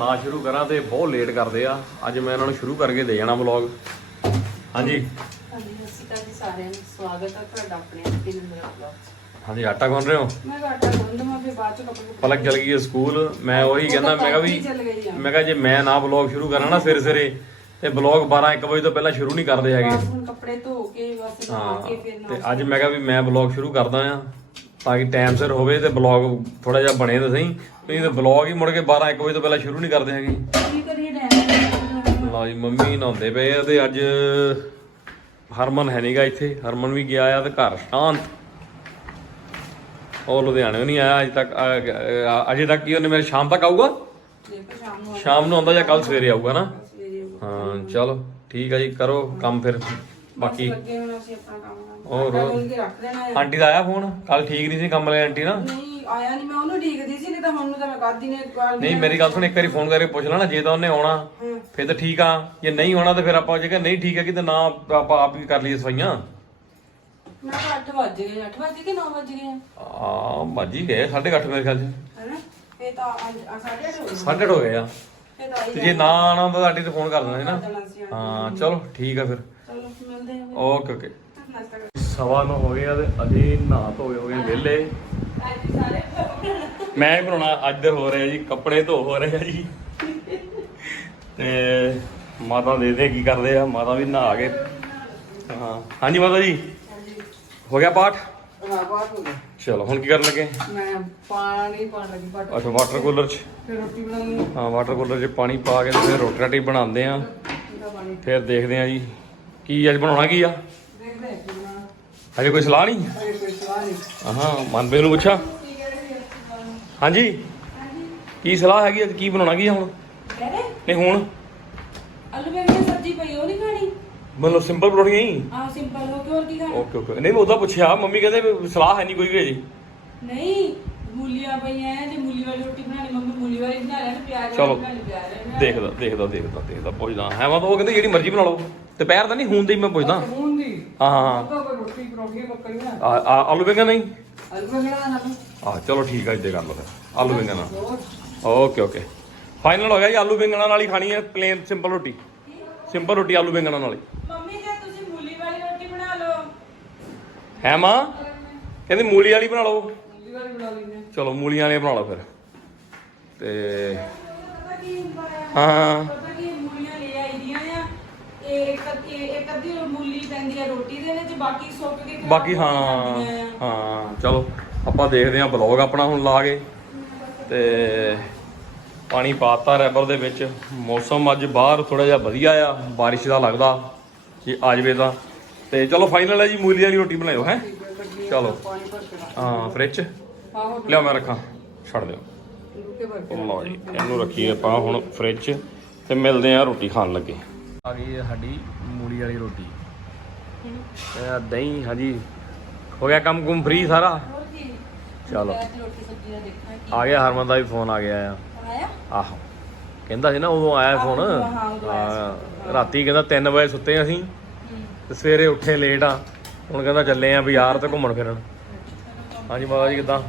8:30 ਜੇ ਮੈਂ ਬਲੌਗ ਨਾ ਸ਼ੁਰੂ ਕਰਾਂ ਤੇ ਬਹੁਤ ਲੇਟ ਕਰਦੇ ਆ। ਅੱਜ ਮੈਂ ਇਹਨਾਂ ਨੂੰ ਸ਼ੁਰੂ ਕਰਕੇ ਦੇ ਜਾਣਾ ਬਲੌਗ ਹਾਂਜੀ। ਹਾਂਜੀ ਸਤਿ ਸ਼੍ਰੀ ਅਕਾਲ ਜੀ ਸਾਰਿਆਂ ਨੂੰ। ਸਵਾਗਤ ਹੈ ਤੁਹਾਡਾ ਆਪਣੇ ਦੇ ਮੇਰੇ ਵਲੌਗ 'ਚ। ਹਾਂਜੀ ਆਟਾ ਗੁੰਨ ਰਹੇ ਹੋ? ਮੈਂ ਆਟਾ ਗੁੰਨ ਮੈਂ ਫਿਰ ਬਾਅਦ ਚ ਕੱਪੜੇ ਕੁੱਪੜੇ ਪਲਕ ਚਲ ਗਈ ਹੈ ਸਕੂਲ। ਮੈਂ ਉਹੀ ਕਹਿੰਦਾ ਮੈਂ ਕਿਹਾ ਵੀ ਚੱਲ ਗਈ ਆ। ਮੈਂ ਕਿਹਾ ਜੇ ਮੈਂ ਨਾ ਬਲੌਗ ਸ਼ੁਰੂ ਕਰਾਂ ਨਾ ਸਵੇਰੇ ਸਵੇਰੇ ਤੇ ਬਲੌਗ 12 1 ਵਜੇ ਤੋਂ ਪਹਿਲਾਂ ਸ਼ੁਰੂ ਨਹੀਂ ਕਰਦੇ ਹੈਗੇ। ਬਸ ਹੁਣ ਕੱਪੜੇ ਧੋ ਕੇ ਬਸ ਨਹਾ ਕੇ ਫਿਰ ਤੇ ਨਾ ਅੱਜ ਮੈਂ ਕਿਹਾ ਵੀ ਮੈਂ ਬਲੌਗ ਸ਼ੁਰੂ ਕਰਦਾ ਆ ਤਾਂ ਕਿ ਟਾਈਮ ਸਿਰ ਹੋਵੇ ਤੇ ਬਲੌਗ ਥੋੜਾ ਜਿਹਾ ਬਣੇ ਤਾਂ ਸਹੀ। ਨਹੀਂ ਤੇ ਬਲੌਗ ਹੀ ਮੁੜ ਕੇ 12 1 ਵਜੇ ਤੋਂ ਪਹਿਲਾਂ ਸ਼ੁਰੂ ਨਹੀਂ ਕਰਦੇ ਹੈਗੇ। ਕੀ ਕਰੀਏ ਡੈਨ ਲਓ ਜੀ ਮੰਮੀ ਨਹਾਉਂਦੇ ਪਏ ਆ ਤੇ ਅੱਜ ਹਰਮਨ ਹੈ ਨਹੀਂਗਾ ਇੱਥੇ। ਹਰਮਨ ਵੀ ਗਿਆ ਆ ਤੇ ਘਰ ਸ਼ਾਂਤ। ਉਹ ਲੁਧਿਆਣੇ ਨਹੀਂ ਆਇਆ ਅਜੇ ਤੱਕ ਅਜੇ ਤੱਕ ਕੀ ਉਹਨੇ ਮੇਰੇ ਸ਼ਾਮ ਤੱਕ ਆਊਗਾ? ਸ਼ਾਮ ਨੂੰ ਆਉਂਦਾ ਜਾਂ ਕੱਲ ਸਵੇਰੇ ਆਊਗਾ ਨਾ? ਹਾਂ ਚਲੋ ਠੀਕ ਆ ਜੀ ਕਰੋ ਕੰਮ ਫਿਰ। ਬਾਕੀ ਕੰਮ ਹੋਰ। ਆਟਾ ਕੇ ਰੱਖ ਦਾ ਆਇਆ ਫੋਨ? ਕੱਲ ਠੀਕ ਨਹੀਂ ਸੀ ਕੰਮ ਵਾਲੀ ਆਂਟੀ ਨਾ। ਨਹੀਂ ਆਇਆ ਨਹੀਂ ਮੈਂ ਉਹਨੂੰ ਡੀਕਦੀ ਸੀ ਨਹੀਂ ਤਾਂ ਹੁਣ ਨੂੰ ਤਾਂ ਮੈਂ ਕਾਦੀ ਨੇ ਕਾਲ ਨਹੀਂ ਮੇਰੀ ਗੱਲ ਸੁਣ ਇੱਕ ਵਾਰੀ ਫੋਨ ਕਰਕੇ ਪੁੱਛ ਲੈਣਾ ਜੇ ਤਾਂ ਉਹਨੇ ਆਉਣਾ। ਫਿਰ ਤਾਂ ਠੀਕ ਆ। ਜੇ ਨਹੀਂ ਆਉਣਾ ਤਾਂ ਫਿਰ ਆਪਾਂ ਜੇ ਕਿ ਨਹੀਂ ਠੀਕ ਹੈ ਕਿ ਤੇ ਨਾ ਆਪਾਂ ਆਪ ਹੀ ਕਰ ਲਈਏ ਸਫਾਈਆਂ। ਮੈਂ ਤਾਂ 8 ਵਜ ਗਏ 8 ਵਜ ਕੇ 9 ਵਜ ਗਏ ਆ? ਭਾਜੀ ਗਏ 8:30 ਮੇਰੇ ਖਿਆਲ ਚ। ਹੈਨਾ? ਇਹ ਤਾਂ ਅੱਜ ਆ ਅੱਠ ਹੋ ਗਏ। ਸਾਢੇ ਅੱਠ ਹੋ ਗਏ ਆ। ਇਹ ਤਾਂ ਜੇ ਨਾ ਆਣਾ ਤਾਂ ਆਂਟੀ ਤੇ ਫੋਨ ਕਰ ਦੇਣਾ ਸੀ ਨਾ ਹਾਂ ਚਲੋ ਠੀਕ ਆ ਫਿਰ। ਚਲੋ ਮਿਲਦੇ ਹਾਂ ਓਕੇ ਓਕੇ। ਨਾਸ਼ਤਾ ਕਰ। ਸਵਾ ਨੂੰ ਹੋ ਗਏ ਆ ਤੇ ਅਜੇ ਨਹਾ ਧੋ ਹੋ ਗਏ ਵਿਹਲੇ। ਅੱਜ ਸਾਰੇ ਮੈਂ ਹੀ ਬਣਾਉਣਾ ਅੱਜ ਦੇ ਹੋ ਰਹੇ ਜੀ ਕੱਪੜੇ ਧੋ ਹੋ ਰਹੇ ਆ ਜੀ। ਤੇ ਮਾਤਾ ਦੇ ਦੇ ਕੀ ਕਰਦੇ ਆ ਮਾਤਾ ਵੀ ਨਹਾ ਕੇ। ਹਾਂ। ਹਾਂਜੀ ਮਾਤਾ ਜੀ ਹੋ ਗਿਆ ਪਾਠ? ਹਾਂ ਬਾਤ ਹੋ ਗਈ ਚਲੋ ਹੁਣ ਕੀ ਕਰਨ ਲੱਗੇ? ਮੈਂ ਪਾਣੀ ਪਾਣ ਲੱਗੀ ਬਟ ਅੱਛਾ ਵਾਟਰ ਕੂਲਰ 'ਚ? ਫਿਰ ਰੋਟੀ ਬਣਾਉਣੀ ਹਾਂ ਵਾਟਰ ਕੂਲਰ 'ਚ ਪਾਣੀ ਪਾ ਕੇ ਤੇ ਫਿਰ ਰੋਟੀ ਰਾਟੀ ਬਣਾਉਂਦੇ ਆ। ਇਹਦਾ ਪਾਣੀ। ਫਿਰ ਦੇਖਦੇ ਆ ਜੀ ਕੀ ਅੱਜ ਬਣਾਉਣਾ ਕੀ ਆ ਦੇਖਦੇ ਹਾਂ ਕੀ ਬਣਾਉਣਾ ਹਜੇ ਕੋਈ ਸਲਾਹ ਨਹੀਂ? ਕੋਈ ਨਹੀਂ। ਹਾਂ ਮਨਪ੍ਰੀਤ ਨੂੰ ਪੁੱਛਾਂ? ਹਾਂਜੀ। ਕੀ ਸਲਾਹ ਹੈਗੀ ਅੱਜ? ਕੀ ਬਣਾਉਣਾ ਕੀ ਹੁਣ? ਕਹਿੰਦੇ ਨਹੀਂ ਹੁਣ। ਆਲੂ ਬੈਂਗਣ ਦੀ ਸਬਜ਼ੀ ਪਈ ਉਹ ਨਹੀਂ ਖਾਣੀ? ਮਤਲਬ ਸਿੰਪਲ ਪਰੌਂਠੀਆਂ ਹੀ। ਆ ਸਿੰਪਲ ਹੋ ਕੇ ਹੋਰ ਕੀ ਖਾਣਾ? Okay okay. ਨਹੀਂ ਮੈਂ ਉਹਦਾ ਪੁੱਛਿਆ ਮੰਮੀ ਕਹਿੰਦੇ ਸਲਾਹ ਹੈ ਨਹੀਂ ਕੋਈ ਵੀ ਜੀ ਨਹੀਂ ਮੂਲੀਆਂ ਪਈਆਂ ਐ ਜੇ ਮੂਲੀ ਵਾਲੀ ਰੋਟੀ ਬਣਾਣੀ ਮੰਮੀ ਮੂਲੀ ਵਾਲੀ ਬਣਾ ਲੈਣ ਪਿਆਜ਼ ਚਲੋ। ਦੇਖਦਾ ਦੇਖਦਾ ਦੇਖਦਾ ਦੇਖਦਾ ਪੁੱਛਦਾ। ਹੈ ਮੈਂ ਤਾਂ ਉਹ ਕਹਿੰਦੇ ਜਿਹੜੀ ਮਰਜ਼ੀ ਬਣਾ ਲਓ। ਦੁਪਹਿਰ ਦਾ ਨਹੀਂ ਹੁਣ ਦੀ ਮੈਂ ਪੁੱਛਦਾ। ਹਾਂ ਹਾਂ। ਹਾਂ ਤਾਂ ਕੋਈ ਰੋਟੀ ਪਰੌਂਠੀ ਬੱਕਰੀਆਂ ਆ- ਆ- ਆਲੂ ਬੈਂਗਣ ਨਹੀਂ? ਆ ਚਲੋ ਠੀਕ ਆ ਇੱਦੇ ਕਰ ਲਓ ਫਿਰ। ਆਲੂ ਬੈਂਗਣ ਨਾਲ ਹੋਰ? Okay okay. ਫਾਈਨਲ ਹੋ ਗਿਆ ਜੀ ਆਲੂ ਬੈਂਗਣਾ ਨਾਲ ਹੀ ਖਾਣੀ ਹੈ ਪਲੇਨ ਸਿੰਪਲ ਰੋਟੀ। ਸਿੰਪਲ ਰੋਟੀ ਆਲੂ ਬੈਂਗਣਾ ਨਾਲ ਹੀ। ਮੰਮੀ ਜੇ ਤੁਸੀਂ ਮੂਲੀ ਵਾਲੀ ਰੋਟੀ ਬਣਾ ਲਓ। ਹੈ ਮਾਂ? ਕਹਿੰਦੀ ਮੂਲੀ ਵਾਲੀ ਬਣਾ ਲਓ। ਮੂਲੀ ਵਾਲੀ ਬਣਾ ਲੈਂਦੇ ਚਲੋ ਮੂਲੀਆਂ ਵਾਲੀ ਬਣਾ ਲਓ ਫਿਰ। ਤੇ ਹਾਂ ਪਤਾ ਕੀ ਮੂਲੀਆਂ ਲੈ ਆਈ ਦੀਆਂ ਆ ਇਹ ਇੱਕ ਇਹ- ਇੱਕ ਅੱਧੀ ਮੂਲੀ ਪੈਂਦੀ ਆ ਰੋਟੀ ਦੇ ਵਿੱਚ ਬਾਕੀ ਸੁੱਕ ਕੇ ਖਰਾਬ ਬਾਕੀ ਹੋ ਹਾਂ ਚਲੋ ਆਪਾਂ ਦੇਖਦੇ ਹਾਂ ਬਲੌਗ ਆਪਣਾ ਹੁਣ ਲਾ ਕੇ। ਤੇ ਪਾਣੀ ਪਾਤਾ ਰੈਬਰ ਦੇ ਵਿੱਚ। ਮੌਸਮ ਅੱਜ ਬਾਹਰ ਥੋੜਾ ਜਿਹਾ ਵਧੀਆ ਆ ਬਾਰਿਸ਼ ਦਾ ਲੱਗਦਾ ਜੇ ਆ ਜਵੇ ਤਾਂ। ਤੇ ਚਲੋ ਫਾਈਨਲ ਹੈ ਜੀ ਮੂਲੀ ਵਾਲੀ ਰੋਟੀ ਬਣਾਇਓ ਹੈ? ਚਲੋ। ਹਾਂ ਫ੍ਰਿਜ ਲਿਆ ਮੈਂ ਰੱਖਾਂ ਛੱਡ ਦਿਓ। ਲਓ ਜੀ ਇਹਨੂੰ ਰੱਖੀਏ ਆਪਾਂ ਹੁਣ ਫ੍ਰਿਜ ਤੇ ਮਿਲਦੇ ਆ ਰੋਟੀ ਖਾਣ ਲੱਗੇ। ਆ ਗਈ ਹੈ ਸਾਡੀ ਮੂਲੀ ਵਾਲੀ ਰੋਟੀ। ਆਹ ਦਹੀਂ ਹਾਂਜੀ। ਹੋ ਗਿਆ ਕੰਮ ਕੁਮ ਫ੍ਰੀ ਸਾਰਾ? ਹੋਰ ਕੀ? ਚਲੋ। ਅੱਜ ਰੋਟੀ ਸਬਜ਼ੀ ਦਾ ਦੇਖਾਂ ਕੀ ਆ ਗਿਆ ਹਰਮਨ ਦਾ ਵੀ ਫੋਨ ਆ ਗਿਆ ਆ। ਆਇਆ? ਆਹੋ। ਕਹਿੰਦਾ ਸੀ ਨਾ ਉਦੋਂ ਆਇਆ ਫੋਨ। ਆਹੋ, ਹਾਂ, ਉਦੋਂ ਆਇਆ ਹਾਂ, ਰਾਤੀ ਕਹਿੰਦਾ 3 ਵਜੇ ਸੁੱਤੇ ਅਸੀਂ। ਤੇ ਸਵੇਰੇ ਉੱਠੇ ਲੇਟ ਆ। ਹੁਣ ਕਹਿੰਦਾ ਚੱਲੇ ਆ ਬਾਜ਼ਾਰ ਤੇ ਘੁੰਮਣ ਫਿਰਨ। ਹਾਂਜੀ ਮਾਤਾ ਜੀ ਕਿਦਾਂ?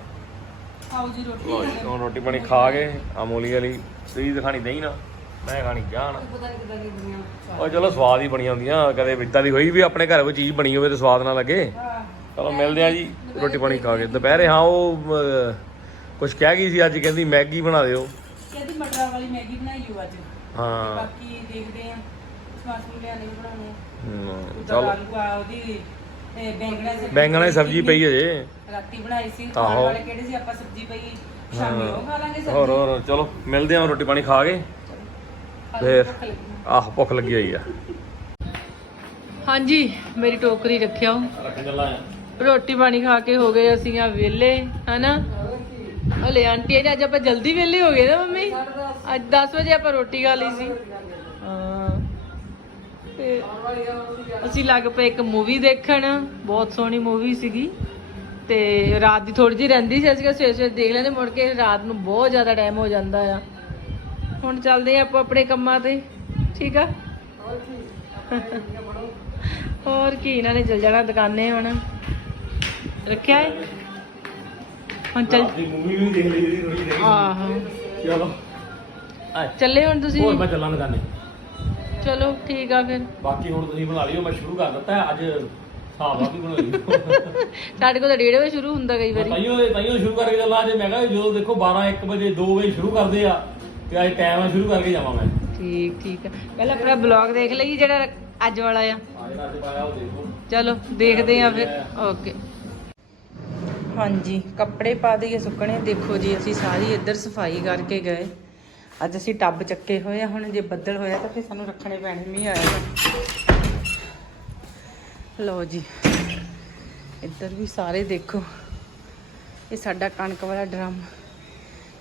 ਆਓ ਜੀ ਰੋਟੀ। ਹੁਣ ਰੋਟੀ ਪਾਣੀ ਖਾ ਕੇ ਅਮੋਲੀ ਵਾਲੀ ਤੁਸੀਂ ਦਿਖਾਣੀ ਦਹੀਂ ਨਾ ਮੈਂ ਖਾਣੀ ਜਾਣ ਉਹ ਚਲੋ ਸਵਾਦ ਹੀ ਬਣੀਆਂ ਹੁੰਦੀਆਂ ਕਦੇ ਇਦਾਂ ਦੀ ਹੋਈ ਵੀ ਆਪਣੇ ਘਰ ਕੋਈ ਚੀਜ਼ ਬਣੀ ਹੋਵੇ ਤੇ ਸਵਾਦ ਨਾ ਲੱਗੇ। ਚਲੋ ਮਿਲਦੇ ਆ ਜੀ ਰੋਟੀ ਪਾਣੀ ਖਾ ਕੇ। ਦੁਪਹਿਰੇ ਹਾਂ ਉਹ ਕੁਝ ਕਹਿ ਗਈ ਸੀ ਅੱਜ ਕਹਿੰਦੀ ਮੈਗੀ ਬਣਾ ਦਿਓ। ਕਹਿੰਦੀ ਮਟਰਾਂ ਵਾਲੀ ਮੈਗੀ ਬਣਾਈ ਹੋ ਅੱਜ। ਹਾਂ। ਬਾਕੀ ਦੇਖਦੇ ਆ ਸਮਾਸ ਨੂੰ ਲਿਆਣੇ ਬਣਾਉਣੇ ਚਲੋ। ਆਲੂ ਆ ਉਹਦੀ ਬੈਂਗਣਾ ਦੀ ਸਬਜ਼ੀ ਪਈ ਹੈ ਜੇ ਰਾਤੀ ਬਣਾਈ ਸੀ ਖਾਣ। ਵਾਲੇ ਕਿਹੜੇ ਸੀ ਆਪਾਂ ਸਬਜ਼ੀ ਪਈ ਸ਼ਾਮੀ ਉਹ ਖਾ ਲਾਂਗੇ ਹੋਰ ਸਬਜ਼ੀ। ਹੋਰ ਚਲੋ ਮਿਲਦੇ ਆ ਰੋਟੀ ਪਾਣੀ ਖਾ ਕੇ। ਫੇਰ ਆਹ ਭੁੱਖ ਲੱਗੀ ਹੋਈ ਆ। ਹਾਂਜੀ, ਮੇਰੀ ਟੋਕਰੀ ਰੱਖਿਓ। ਰੋਟੀ ਪਾਣੀ ਖਾ ਕੇ ਹੋ ਗਏ ਅਸੀਂ ਆ ਵਿਹਲੇ, ਹਨਾ? ਹਲੇ ਆਂਟੀ ਨੇ ਅੱਜ ਆਪਾਂ ਜਲਦੀ ਵਿਹਲੇ ਹੋ ਗਏ ਨਾ ਮੰਮੀ? ਅੱਜ 10 ਵਜੇ ਆਪਾਂ ਰੋਟੀ ਖਾ ਲਈ ਸੀ। ਤੇ ਅਸੀਂ ਲੱਗ ਪਏ ਇੱਕ ਮੂਵੀ ਦੇਖਣ, ਬਹੁਤ ਸੋਹਣੀ ਮੂਵੀ ਸੀਗੀ। ਤੇ ਰਾਤ ਦੀ ਥੋੜੀ ਜਿਹੀ ਰਹਿੰਦੀ ਸੀ, ਅਸੀਂ ਸਵੇਰੇ ਸਵੇਰੇ ਦੇਖ ਲੈਂਦੇ, ਮੁੜ ਕੇ ਰਾਤ ਨੂੰ ਬਹੁਤ ਜ਼ਿਆਦਾ ਟਾਈਮ ਹੋ ਜਾਂਦਾ ਆ। ਹੁਣ ਚੱਲਦੇ ਆ ਆਪਾਂ ਆਪਣੇ ਕੰਮਾਂ ਤੇ ਠੀਕ ਆ? ਹੋਰ ਕੀ ਇਹਨਾਂ ਨੇ ਚੱਲ ਜਾਣਾ ਦੁਕਾਨੇ ਹੁਣ। ਰੱਖਿਆ ਏ? ਹੁਣ ਚੱਲ ਆਪਣੀ ਮੂਵੀ ਵੀ ਦੇਖ ਲਈ ਜਿਹੜੀ ਥੋੜੀ ਦੇਖ ਆਹੋ। ਚਲੋ। ਹੁਣ ਤੁਸੀਂ? ਹੋਰ ਮੈਂ ਚੱਲਾਂ ਲਗਾਨੇ ਚਲੋ ਠੀਕ ਆ ਫਿਰ। ਬਾਕੀ ਹੁਣ ਤੁਸੀਂ ਬਣਾ ਲਿਓ ਮੈਂ ਸ਼ੁਰੂ ਕਰ ਦਿੱਤਾ ਹੈ। ਅੱਜ ਹਿਸਾਬ ਆ ਵੀ ਬਣਾ ਲਿਓ। ਸਾਡੇ ਕੋਲ ਤਾਂ 1:30 ਵਜੇ ਸ਼ੁਰੂ ਹੁੰਦਾ ਕਈ ਵਾਰੀ। ਤਾਈਓ ਤਾਈਓ ਸ਼ੁਰੂ ਕਰਕੇ ਚੱਲਾਂ ਅੱਜ ਮੈਂ ਕਿਹਾ ਜਦੋਂ ਦੇਖੋ 12 1 ਵਜੇ 2 ਵਜੇ ਸ਼ੁਰੂ ਕਰਦੇ ਆ। ਤੇ ਅੱਜ ਟਾਈਮ ਨਾਲ ਸ਼ੁਰੂ ਕਰਕੇ ਜਾਵਾਂ ਮੈਂ। ਠੀਕ ਠੀਕ ਆ। ਪਹਿਲਾਂ ਆਪਣਾ ਬਲੌਗ ਦੇਖ ਲਈਏ ਜਿਹੜਾ ਅੱਜ ਵਾਲਾ ਆ। ਆ ਜਿਹੜਾ ਅੱਜ ਪਾਇਆ ਉਹ ਦੇਖੋ। ਚਲੋ ਦੇਖਦੇ ਆ ਫਿਰ। ਓਕੇ। ਹਾਂਜੀ ਕੱਪੜੇ ਪਾ ਦਈਏ ਸੁੱਕਣੇ। ਦੇਖੋ ਜੀ ਅਸੀਂ ਸਾਰੀ ਇੱਧਰ ਸਫ਼ਾਈ ਕਰਕੇ ਗਏ। ਅੱਜ ਅਸੀਂ ਟੱਬ ਚੱਕੇ ਹੋਏ ਆ। ਹੁਣ ਜੇ ਬੱਦਲ ਹੋਇਆ ਤਾਂ ਫਿਰ ਸਾਨੂੰ ਰੱਖਣੇ ਪੈਣੇ ਮੀਂਹ ਆਏਗਾ ਲਓ ਜੀ ਇੱਧਰ ਵੀ ਸਾਰੇ ਦੇਖੋ। ਇਹ ਸਾਡਾ ਕਣਕ ਵਾਲਾ ਡਰਮ।